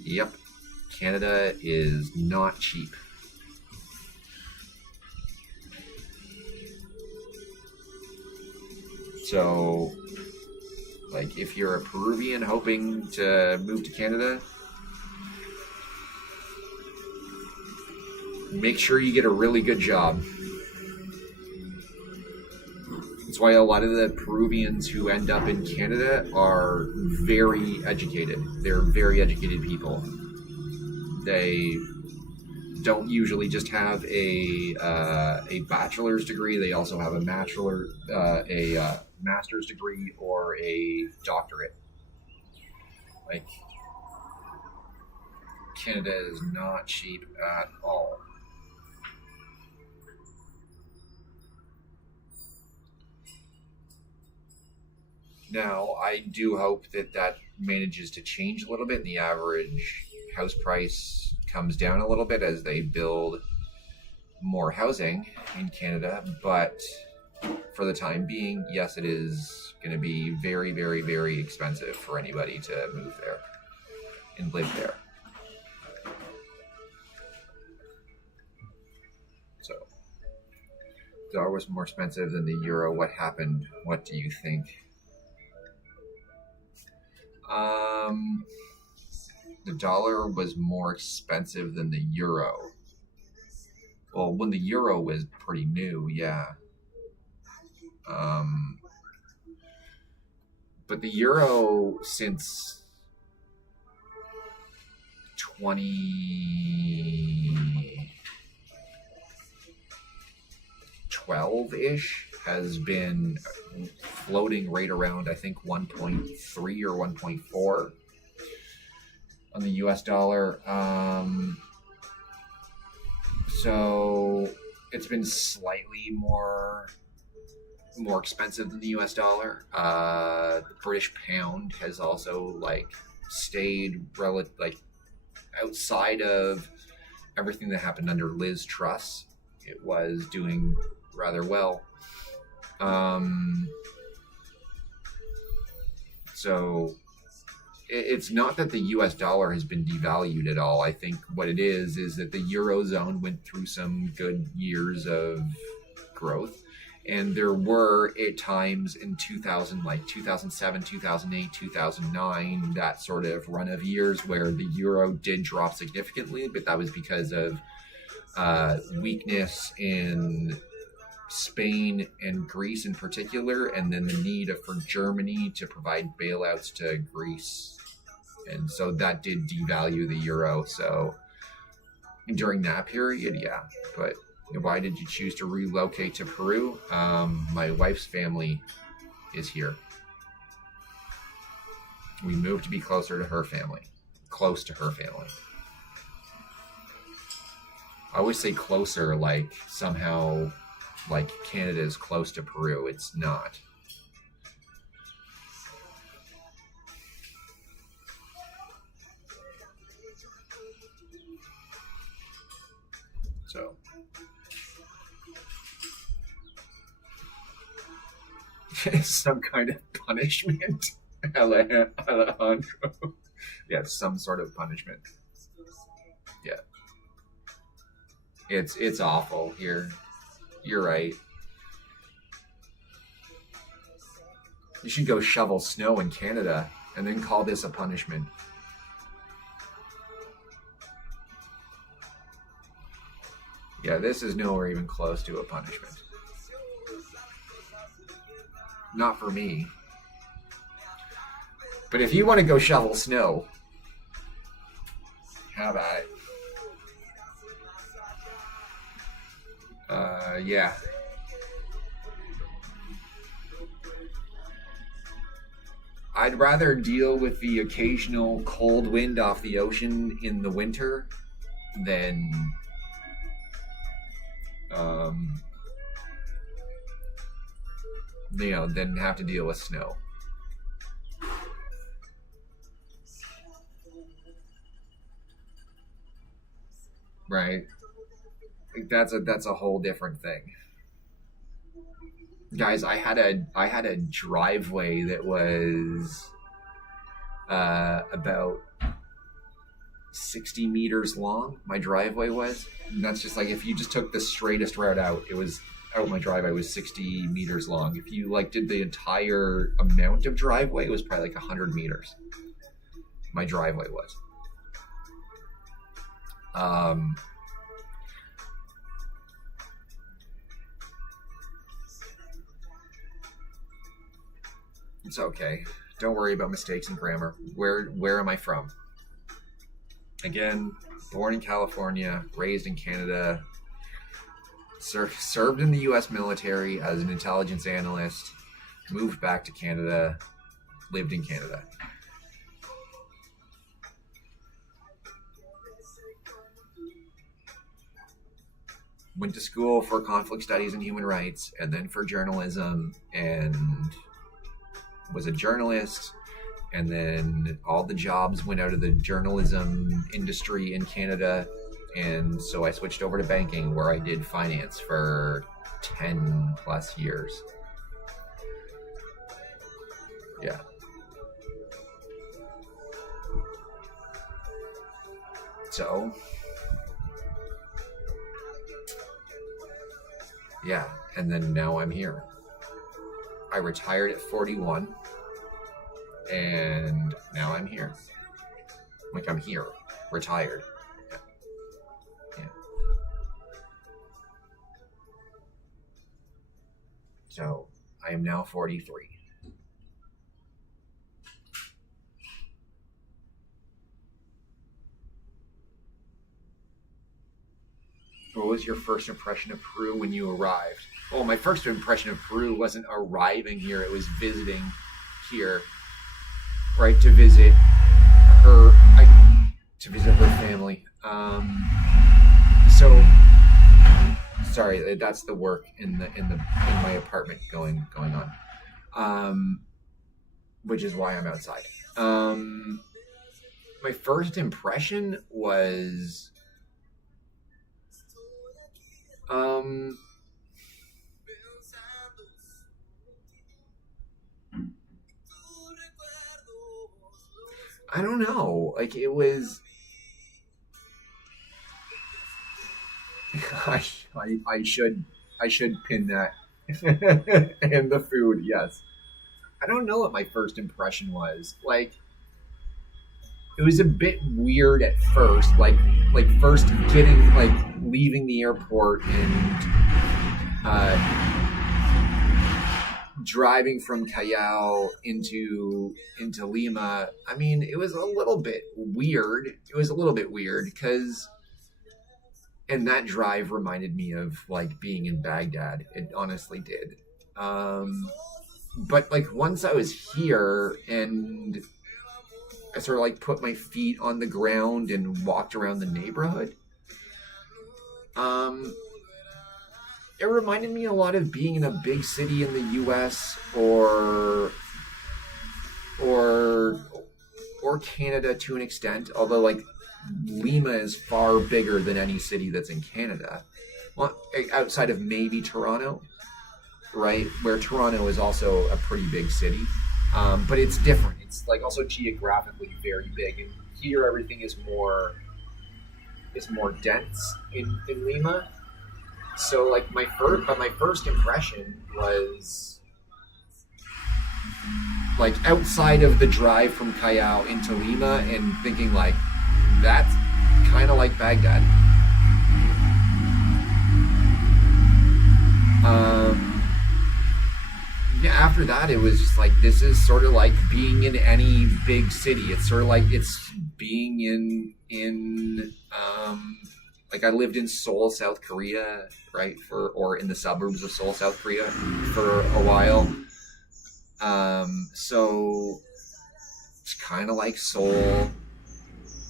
Yep, Canada is not cheap. So, like, if you're a Peruvian hoping to move to Canada, make sure you get a really good job. That's why a lot of the Peruvians who end up in Canada are very educated. They're very educated people. They don't usually just have a bachelor's degree. They also have a master's degree or a doctorate. Like, Canada is not cheap at all. Now, I do hope that manages to change a little bit and the average house price comes down a little bit as they build more housing in Canada. But for the time being, yes, it is going to be very, very, very expensive for anybody to move there and live there. So, the dollar was more expensive than the euro. What happened? What do you think? The dollar was more expensive than the euro. Well, when the euro was pretty new, yeah. But the euro since 2012-ish has been floating right around, I think, 1.3 or 1.4 on the US dollar. So it's been slightly more expensive than the US dollar. The British pound has also like stayed like outside of everything that happened under Liz Truss. It was doing rather well. So it's not that the US dollar has been devalued at all. I think what it is that the Eurozone went through some good years of growth. And there were at times in 2000, like 2007, 2008, 2009, that sort of run of years where the euro did drop significantly, but that was because of weakness in Spain and Greece in particular, and then the need for Germany to provide bailouts to Greece. And so that did devalue the euro. So during that period, yeah. But why did you choose to relocate to Peru? My wife's family is here. We moved to be closer to her family. Close to her family. I always say closer, like somehow like Canada is close to Peru. It's not. So some kind of punishment. Alejandro. Yeah, some sort of punishment. Yeah. It's awful here. You're right. You should go shovel snow in Canada and then call this a punishment. Yeah, this is nowhere even close to a punishment. Not for me. But if you want to go shovel snow, how about it? Yeah. I'd rather deal with the occasional cold wind off the ocean in the winter than than have to deal with snow. Right? Like that's a whole different thing. Guys, I had a driveway that was about 60 meters long. My driveway was, and that's just like if you just took the straightest route out, it was out. My driveway was 60 meters long. If you like did the entire amount of driveway, it was probably like 100 meters. My driveway was. It's okay. Don't worry about mistakes in grammar. Where am I from? Again, born in California, raised in Canada, served in the U.S. military as an intelligence analyst, moved back to Canada, lived in Canada. Went to school for conflict studies and human rights, and then for journalism, and was a journalist, and then all the jobs went out of the journalism industry in Canada, and so I switched over to banking, where I did finance for 10 plus years. Yeah. So yeah, and then now I'm here. I retired at 41, and now I'm here. Like I'm here, retired. Yeah. Yeah. So I am now 43. What was your first impression of Peru when you arrived? Well, my first impression of Peru wasn't arriving here. It was visiting here, right, to visit her family. So Sorry, that's the work in my apartment going on, which is why I'm outside. My first impression was um, I don't know. Like it was. I, I should pin that. And the food, yes. I don't know what my first impression was. Like it was a bit weird at first. Like first getting like leaving the airport and driving from Callao into Lima. I mean, it was a little bit weird. It was a little bit weird because and that drive reminded me of like being in Baghdad. It honestly did. But like once I was here and I sort of like put my feet on the ground and walked around the neighborhood, um, it reminded me a lot of being in a big city in the U.S. or or Canada to an extent. Although like Lima is far bigger than any city that's in Canada. Well, outside of maybe Toronto, right? Where Toronto is also a pretty big city. But it's different. It's like also geographically very big. And here everything is more dense in Lima. So like my first impression was like outside of the drive from Callao into Lima and thinking like that's kind of like Baghdad. Yeah, after that it was just like this is sort of like being in any big city. It's sort of like it's being in like I lived in Seoul, South Korea, right? Or in the suburbs of Seoul, South Korea for a while. So it's kind of like Seoul.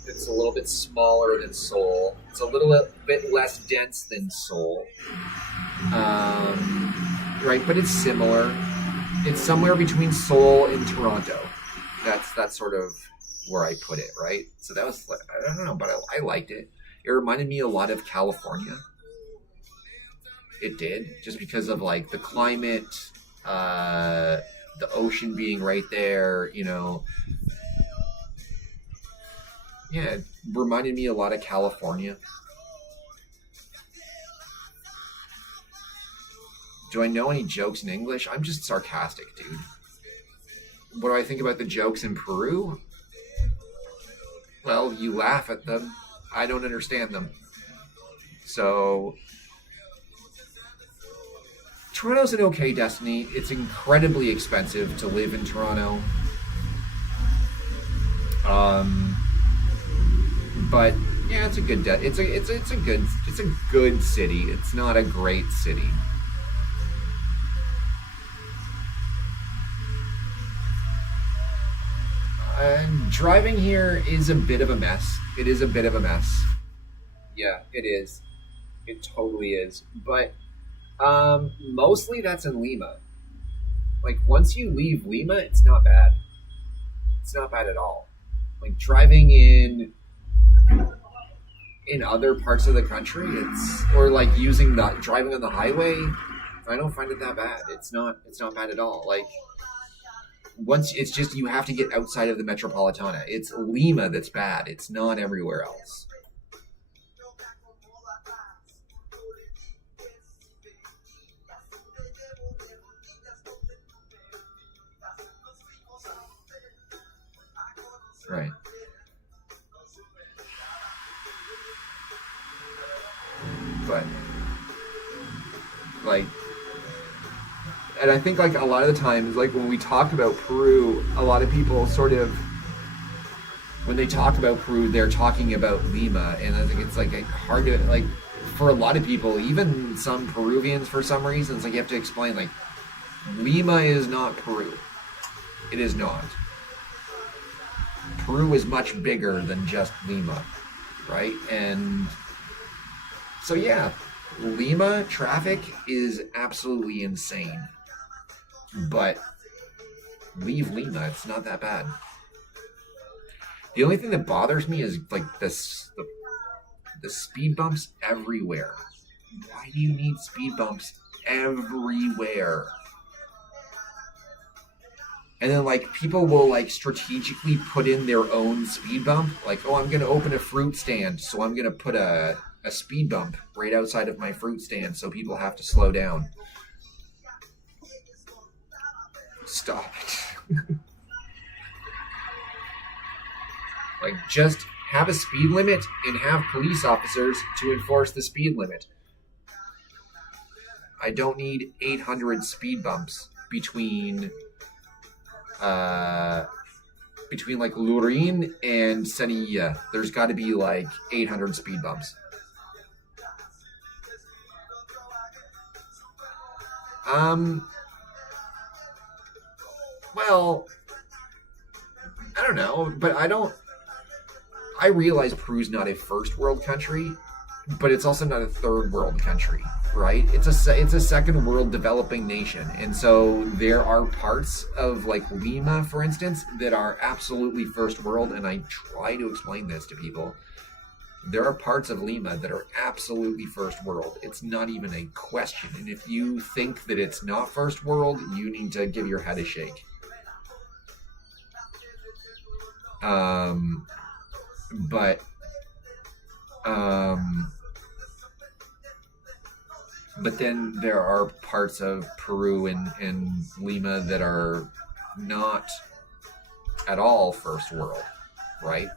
It's a little bit smaller than Seoul. It's a little bit less dense than Seoul. Right, but it's similar. It's somewhere between Seoul and Toronto. That's sort of where I put it, right? So that was, I don't know, but I liked it. It reminded me a lot of California. It did, just because of like the climate, the ocean being right there, you know. Yeah, it reminded me a lot of California. Do I know any jokes in English? I'm just sarcastic, dude. What do I think about the jokes in Peru? Well, you laugh at them. I don't understand them. So, Toronto's an okay destiny. It's incredibly expensive to live in Toronto. But yeah, it's a good it's a good city. It's not a great city. Driving here is a bit of a mess. It is a bit of a mess. Yeah, it is. It totally is. But mostly that's in Lima. Like once you leave Lima, it's not bad. It's not bad at all. Like driving in other parts of the country, it's or like driving on the highway, I don't find it that bad. It's not bad at all. Like once it's just you have to get outside of the Metropolitana. It's Lima that's bad. It's not everywhere else. Right. But like and I think like a lot of the times like when we talk about Peru, a lot of people sort of when they talk about Peru, they're talking about Lima, and I think it's like hard to like for a lot of people, even some Peruvians for some reason, it's like you have to explain like Lima is not Peru. It is not. Peru is much bigger than just Lima, right? And so yeah, Lima traffic is absolutely insane, but leave Lima. It's not that bad. The only thing that bothers me is like the speed bumps everywhere. Why do you need speed bumps everywhere? And then like people will like strategically put in their own speed bump. Like, oh, I'm gonna open a fruit stand, so I'm gonna put a speed bump right outside of my fruit stand so people have to slow down. Stop it. Like, just have a speed limit and have police officers to enforce the speed limit. I don't need 800 speed bumps between like Lurin and Senilla. There's got to be like 800 speed bumps. Well, I don't know, but I realize Peru's not a first world country, but it's also not a third world country, right? It's a second world developing nation. And so there are parts of like Lima, for instance, that are absolutely first world, and I try to explain this to people. There are parts of Lima that are absolutely first world. It's not even a question. And if you think that it's not first world, you need to give your head a shake. But then there are parts of Peru and Lima that are not at all first world, right?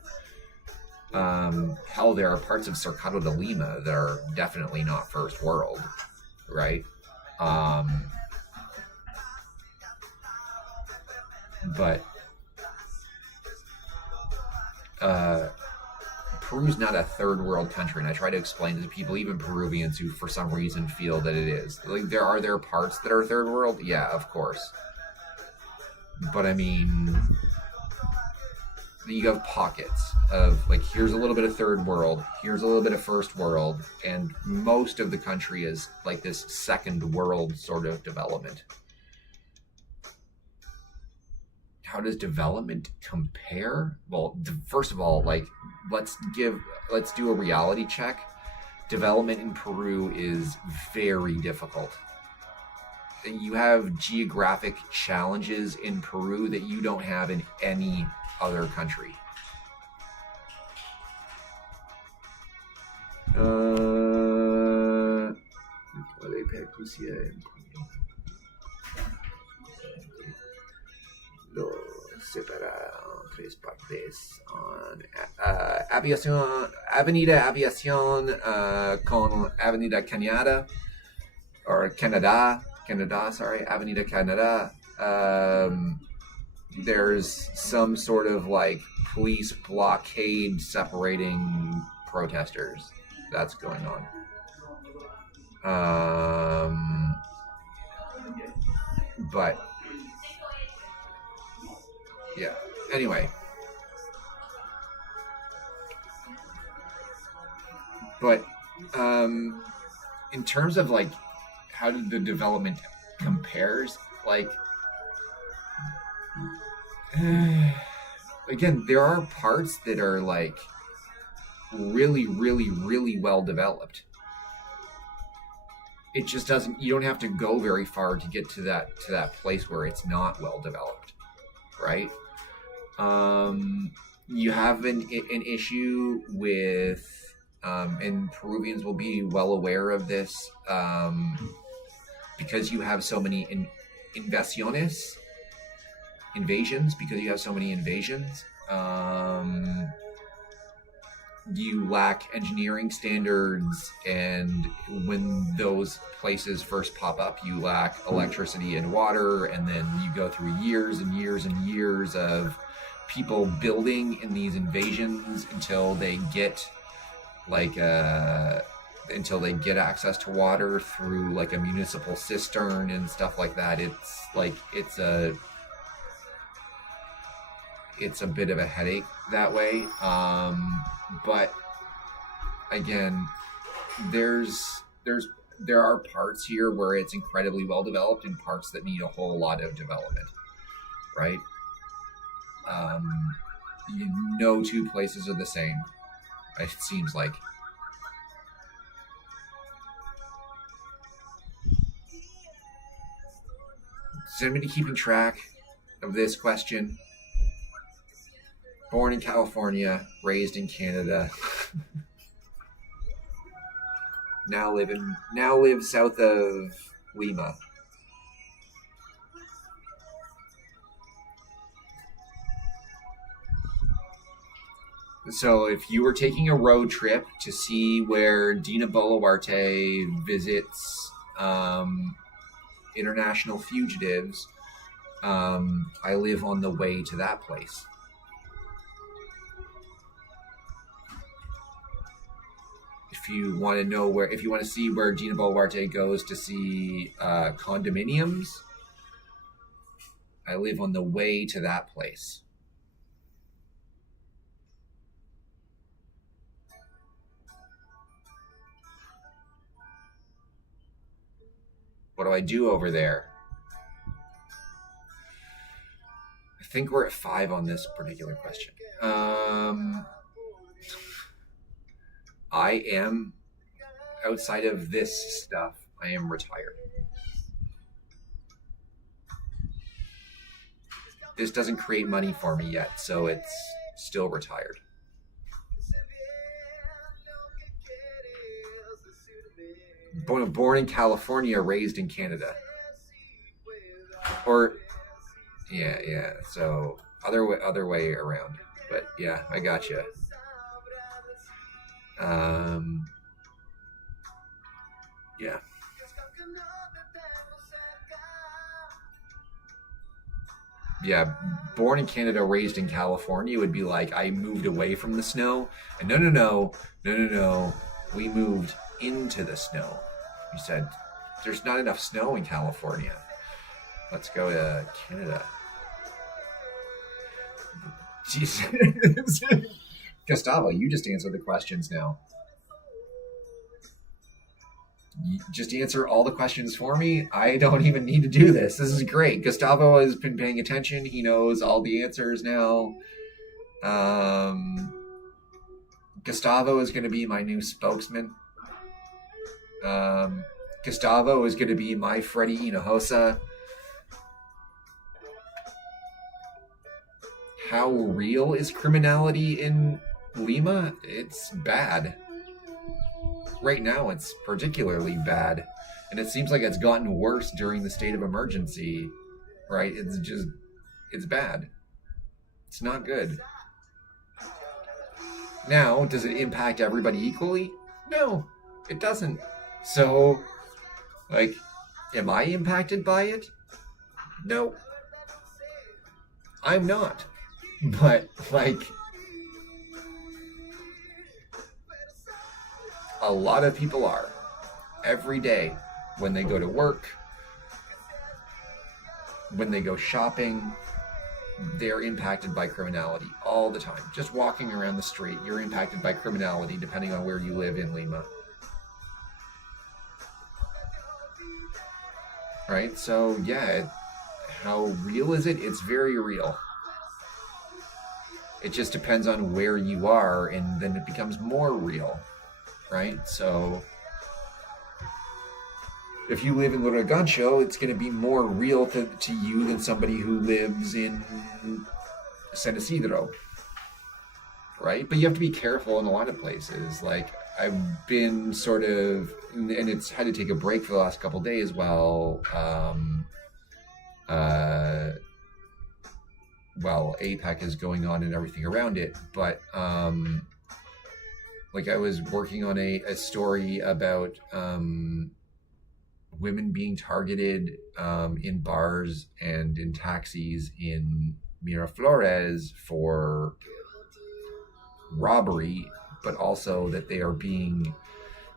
Hell, there are parts of Cercado de Lima that are definitely not first world, right? But Peru's not a third world country, and I try to explain it to people, even Peruvians who for some reason feel that it is. Like, there are parts that are third world, yeah, of course. But I mean, you have pockets of like, here's a little bit of third world, here's a little bit of first world, and most of the country is like this second world sort of development. How does development compare? Well, first of all, like, let's do a reality check. Development in Peru is very difficult. You have geographic challenges in Peru that you don't have in any other country. Lo separa en tres partes. Avenida Aviación con Avenida Canada, or Canada, Avenida Canada. There's some sort of like police blockade separating protesters that's going on. But yeah, anyway. But in terms of like how the development compares, like again, there are parts that are like really, really, really well developed. It just doesn't, you don't have to go very far to get to that place where it's not well developed, right? You have an issue with and Peruvians will be well aware of this, because you have so many invasions, because you have so many invasions. You lack engineering standards, and when those places first pop up, you lack electricity and water, and then you go through years and years and years of people building in these invasions until they get access to water through like a municipal cistern and stuff like that. It's a bit of a headache that way. But again, there's there are parts here where it's incredibly well developed and parts that need a whole lot of development, right? No two places are the same, it seems like. Is anybody keeping track of this question? Born in California, raised in Canada. now live south of Lima. So if you were taking a road trip to see where Dina Boluarte visits international fugitives, I live on the way to that place. If you want to see where Dina Boluarte goes to see condominiums, I live on the way to that place. What do I do over there? I think we're at 5 on this particular question. I am, outside of this stuff, I am retired. This doesn't create money for me yet, so it's still retired. Born in California, raised in Canada. Or, yeah. So other way around. But yeah, I gotcha. Yeah. Yeah, born in Canada, raised in California would be like I moved away from the snow. And no. We moved into the snow. You said, there's not enough snow in California. Let's go to Canada. Jesus. Gustavo, you just answer the questions now. You just answer all the questions for me. I don't even need to do this. This is great. Gustavo has been paying attention. He knows all the answers now. Gustavo is going to be my new spokesman. Gustavo is going to be my Freddie Hinojosa. How real is criminality in Lima? It's bad. Right now, it's particularly bad. And it seems like it's gotten worse during the state of emergency, right? It's bad. It's not good. Now, does it impact everybody equally? No, it doesn't. So, am I impacted by it? No. I'm not. But, a lot of people are. Every day, when they go to work, when they go shopping, they're impacted by criminality all the time. Just walking around the street, you're impacted by criminality depending on where you live in Lima. Right? So, yeah, how real is it? It's very real. It just depends on where you are, and then it becomes more real. Right? So if you live in Lurigancho, it's going to be more real to you than somebody who lives in San Isidro. Right? But you have to be careful in a lot of places. I've been sort of, and it's had to take a break for the last couple of days while APEC is going on and everything around it. But I was working on a story about women being targeted in bars and in taxis in Miraflores for robbery, but also that they are being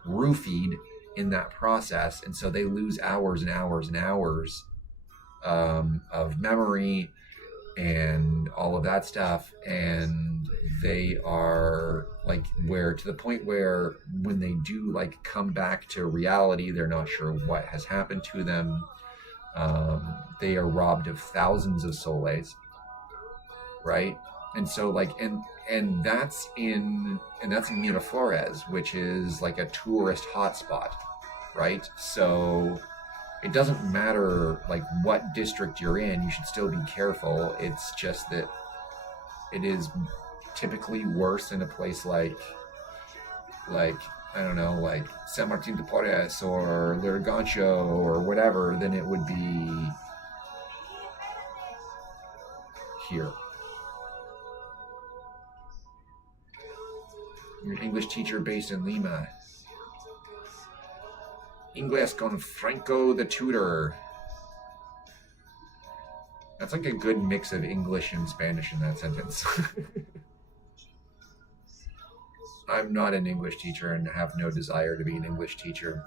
roofied in that process. And so they lose hours and hours and hours of memory and all of that stuff. And they are like where to the point where when they do like come back to reality, they're not sure what has happened to them. They are robbed of thousands of soles, right? And so like and that's in Miraflores, which is like a tourist hotspot, right? So it doesn't matter like what district you're in, you should still be careful. It's just that it is typically worse in a place like I don't know, like San Martin de Porres or Lurigancho or whatever than it would be here. You're an English teacher based in Lima. Inglés con Franco the tutor. That's like a good mix of English and Spanish in that sentence. I'm not an English teacher and have no desire to be an English teacher.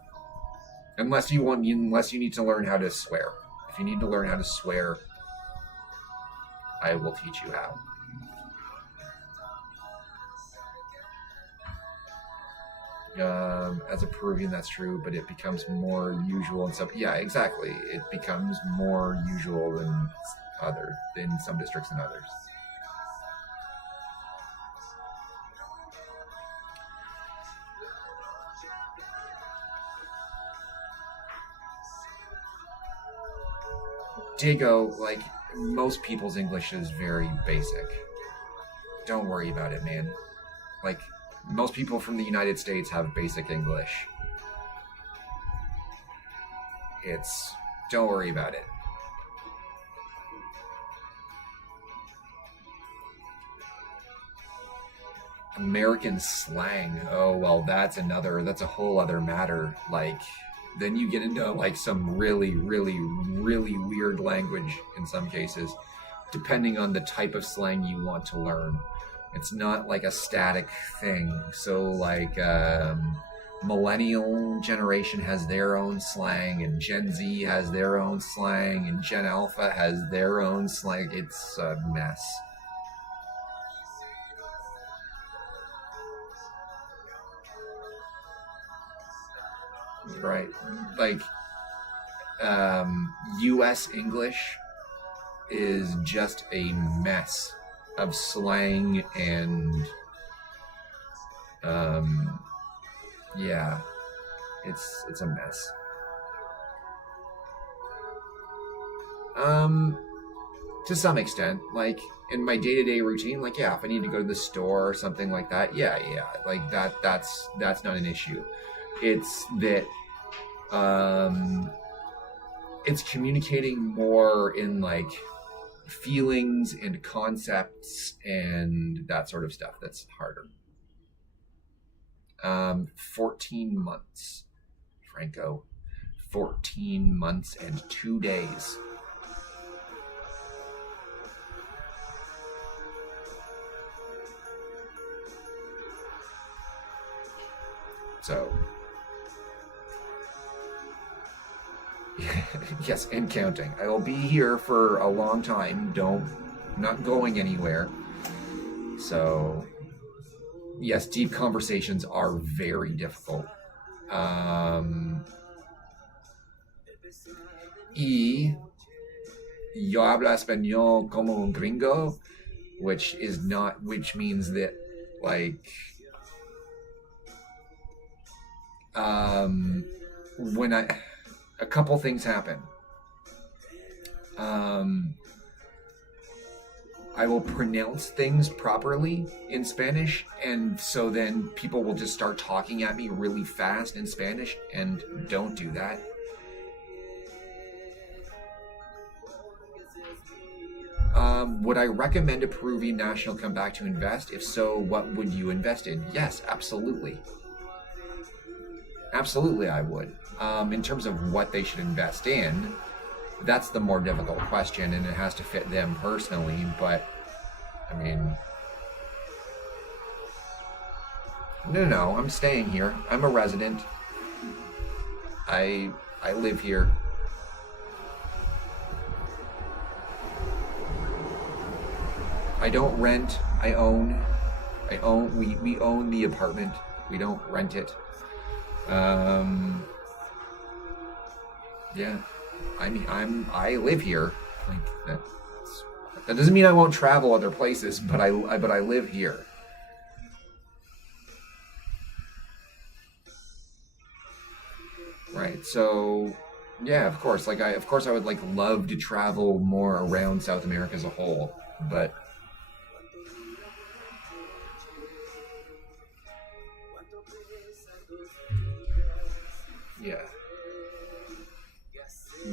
Unless you need to learn how to swear. If you need to learn how to swear, I will teach you how. As a Peruvian, that's true, but it becomes more usual and stuff. Yeah, exactly. It becomes more usual in some districts than others. Diego, like, most people's English is very basic. Don't worry about it, man. Like, most people from the United States have basic English. Don't worry about it. American slang. Oh, well, that's a whole other matter. Like, then you get into like some really, really, really weird language in some cases, depending on the type of slang you want to learn. It's not like a static thing. So like millennial generation has their own slang, and Gen Z has their own slang, and Gen Alpha has their own slang. It's a mess. Right. Like US English is just a mess of slang and yeah, it's a mess. To some extent, like in my day-to-day routine, like yeah, if I need to go to the store or something like that, yeah, like that's not an issue. It's that it's communicating more in like feelings and concepts and that sort of stuff that's harder. 14 months, Franco. 14 months and 2 days. So, yes, and counting. I will be here for a long time. Not going anywhere. So, yes, deep conversations are very difficult. Y yo hablo español como un gringo, which means that like when a couple things happen. I will pronounce things properly in Spanish, and so then people will just start talking at me really fast in Spanish, and don't do that. Would I recommend a Peruvian national come back to invest? If so, what would you invest in? Yes, absolutely. Absolutely, I would. In terms of what they should invest in, that's the more difficult question, and it has to fit them personally. But, I mean, no, I'm staying here. I'm a resident. I live here. I don't rent. I own. We own the apartment. We don't rent it. Um, yeah, I mean I live here. Like that doesn't mean I won't travel other places, but I live here. Right. So yeah, of course. Of course I would like love to travel more around South America as a whole, but yeah.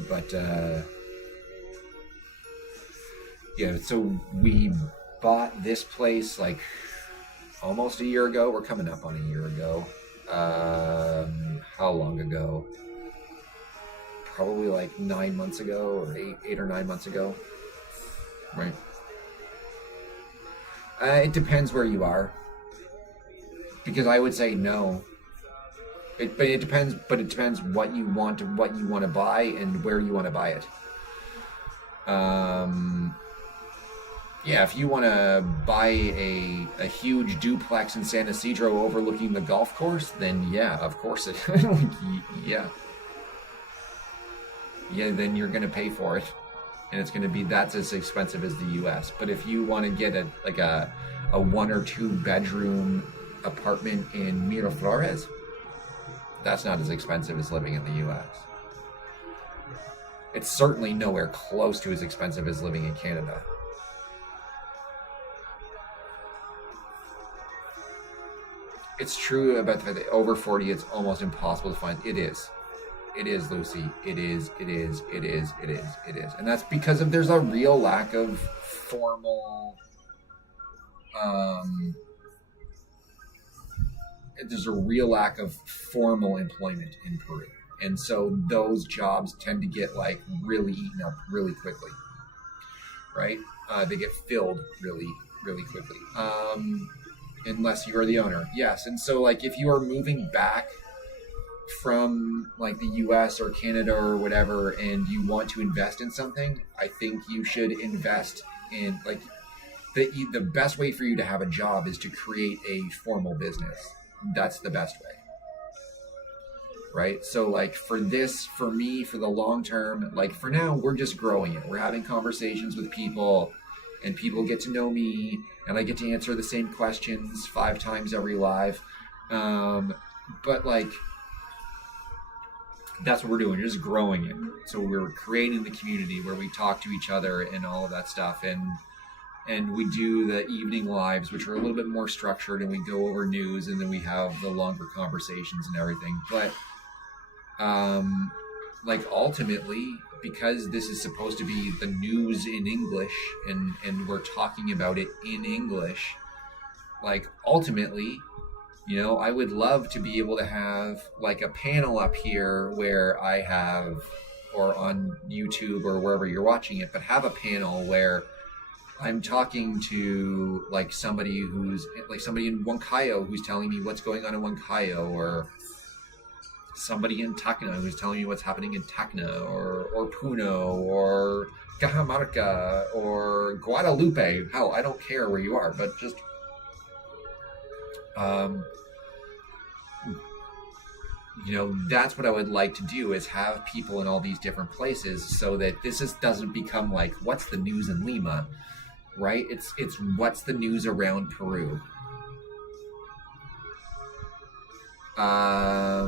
But yeah, so we bought this place like almost a year ago. We're coming up on a year ago. How long ago? Probably like 9 months ago, or 8 or 9 months ago. Right. It depends where you are, because I would say no. But it depends. But it depends what you want to buy, and where you want to buy it. Um, yeah, if you want to buy a huge duplex in San Isidro overlooking the golf course, then yeah, of course it. Yeah, yeah, then you're gonna pay for it, and it's gonna be that's as expensive as the U.S. But if you want to get a 1 or 2 bedroom apartment in Miraflores, that's not as expensive as living in the U.S. It's certainly nowhere close to as expensive as living in Canada. It's true about the fact that over 40, it's almost impossible to find. It is. It is, Lucy. It is. It is. It is. It is. It is. And that's because there's a real lack of formal. Um, there's a real lack of formal employment in Peru, and so those jobs tend to get like really eaten up really quickly, right? They get filled really, really quickly. Unless you are the owner, yes. And so, like, if you are moving back from like the U.S. or Canada or whatever, and you want to invest in something, I think you should invest in like the best way for you to have a job is to create a formal business. That's the best way, right? So like for me, for the long term, like for now, we're just growing it. We're having conversations with people, and people get to know me, and I get to answer the same questions 5 times every live. But like, that's what we're doing. We're just growing it. So we're creating the community where we talk to each other and all of that stuff. And we do the evening lives, which are a little bit more structured, and we go over news, and then we have the longer conversations and everything. But like ultimately, because this is supposed to be the news in English, and we're talking about it in English, like ultimately, I would love to be able to have like a panel up here where I have, or on YouTube or wherever you're watching it, but have a panel where I'm talking to like somebody who's like somebody in Huancayo who's telling me what's going on in Huancayo, or somebody in Tacna who's telling me what's happening in Tacna, or Puno, or Cajamarca, or Guadalupe. Hell, I don't care where you are, but just that's what I would like to do, is have people in all these different places, so that doesn't become like, what's the news in Lima, right? It's what's the news around Peru. How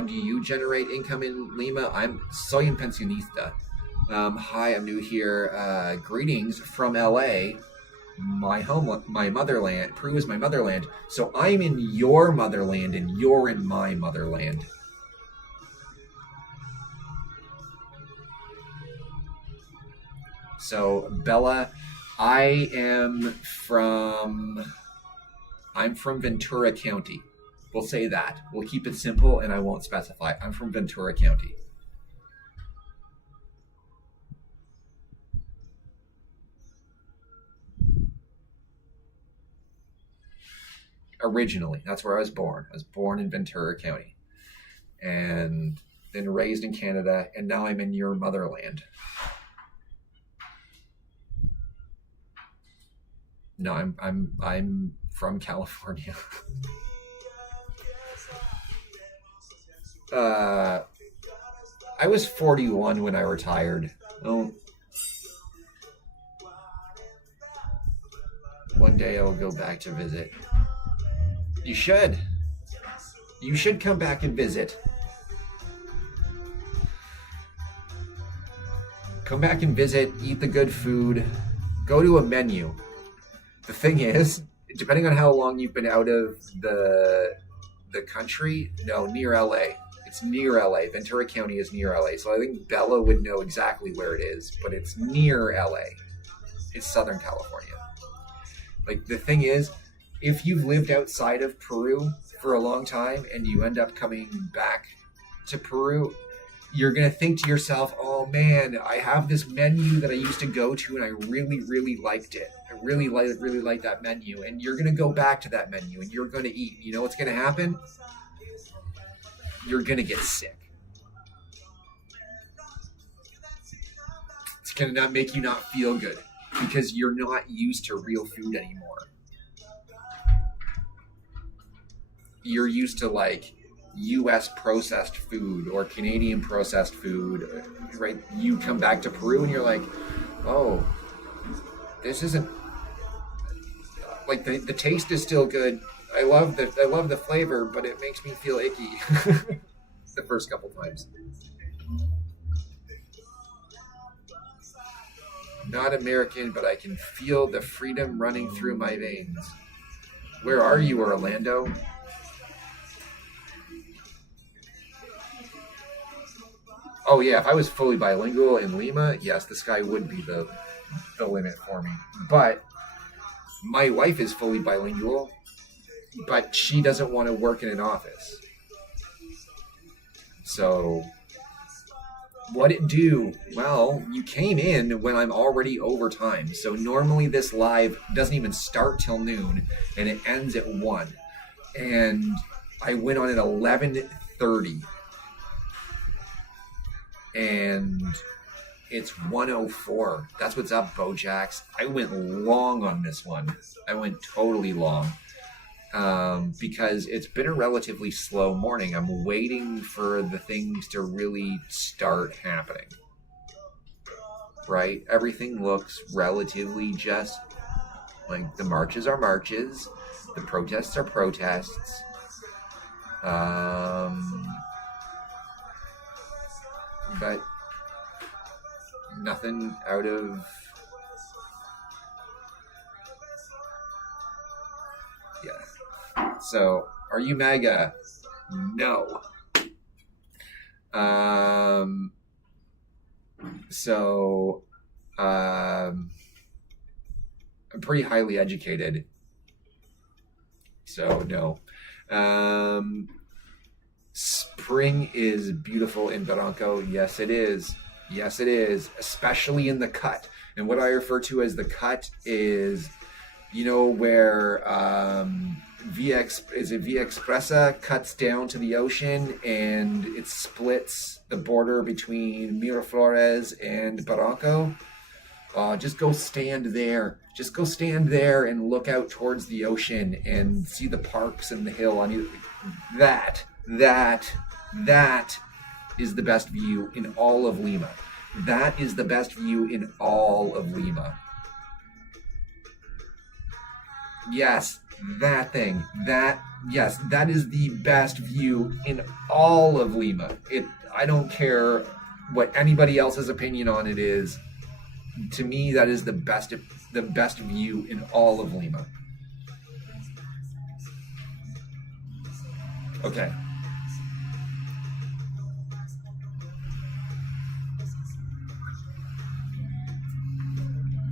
do you generate income in Lima? Soy un pensionista. Hi, I'm new here. Greetings from LA. My motherland. Peru is my motherland. So I'm in your motherland, and you're in my motherland. So Bella, I'm from Ventura County. We'll say that. We'll keep it simple, and I won't specify. I'm from Ventura County. Originally, that's where I was born. I was born in Ventura County, and then raised in Canada, and now I'm in your motherland. No, I'm from California. I was 41 when I retired. Oh, one day I will go back to visit. You should. You should come back and visit. Come back and visit, eat the good food, go to a menu. The thing is, depending on how long you've been out of the country, no, near LA. It's near LA. Ventura County is near LA. So I think Bella would know exactly where it is, but it's near LA. It's Southern California. Like, the thing is, if you've lived outside of Peru for a long time and you end up coming back to Peru, you're going to think to yourself, oh man, I have this menu that I used to go to and I really, really liked it. I really like that menu. And you're going to go back to that menu and you're going to eat. You know what's going to happen? You're going to get sick. It's going to not make you not feel good because you're not used to real food anymore. You're used to like U.S. processed food or Canadian processed food, right? You come back to Peru and you're like, oh, this isn't like the taste is still good. I love the flavor, but it makes me feel icky the first couple times. I'm not American, but I can feel the freedom running through my veins. Where are you, Orlando? Oh yeah, if I was fully bilingual in Lima, yes, the sky would be the limit for me. But my wife is fully bilingual, but she doesn't want to work in an office. So what it do? Well, you came in when I'm already over time. So normally this live doesn't even start till noon and it ends at 1. And I went on at 11:30. And it's 1:04. That's what's up, Bojax. I went long on this one. I went totally long. Because it's been a relatively slow morning. I'm waiting for the things to really start happening. Right? Everything looks relatively just like the marches are marches. The protests are protests. But nothing out of... Yeah. So, are you MAGA? No. I'm pretty highly educated. So, no. Spring is beautiful in Barranco. Yes, it is. Yes, it is. Especially in the cut. And what I refer to as the cut is, you know, where Via Expressa cuts down to the ocean and it splits the border between Miraflores and Barranco. Just go stand there. Just go stand there and look out towards the ocean and see the parks and the hill on you. That is the best view in all of Lima. That is the best view in all of Lima. Yes, that thing. That is the best view in all of Lima. I don't care what anybody else's opinion on it is. To me, that is the best view in all of Lima. Okay.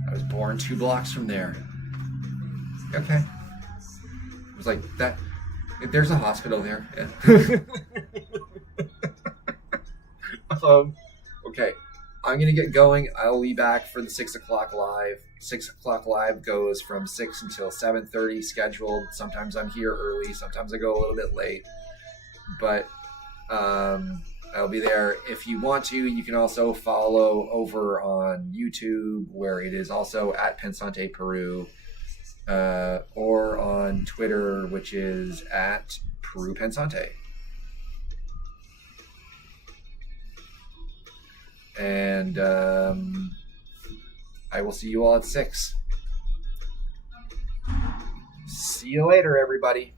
I was born 2 blocks from there. Okay. It was like that. There's a hospital there. Yeah. Okay. I'm going to get going. I'll be back for the 6 o'clock live. 6 o'clock live goes from 6 until 7:30 scheduled. Sometimes I'm here early. Sometimes I go a little bit late. But I'll be there. If you want to, you can also follow over on YouTube, where it is also at Pensante Peru. or on Twitter, which is at Peru Pensante. And I will see you all at 6. See you later, everybody.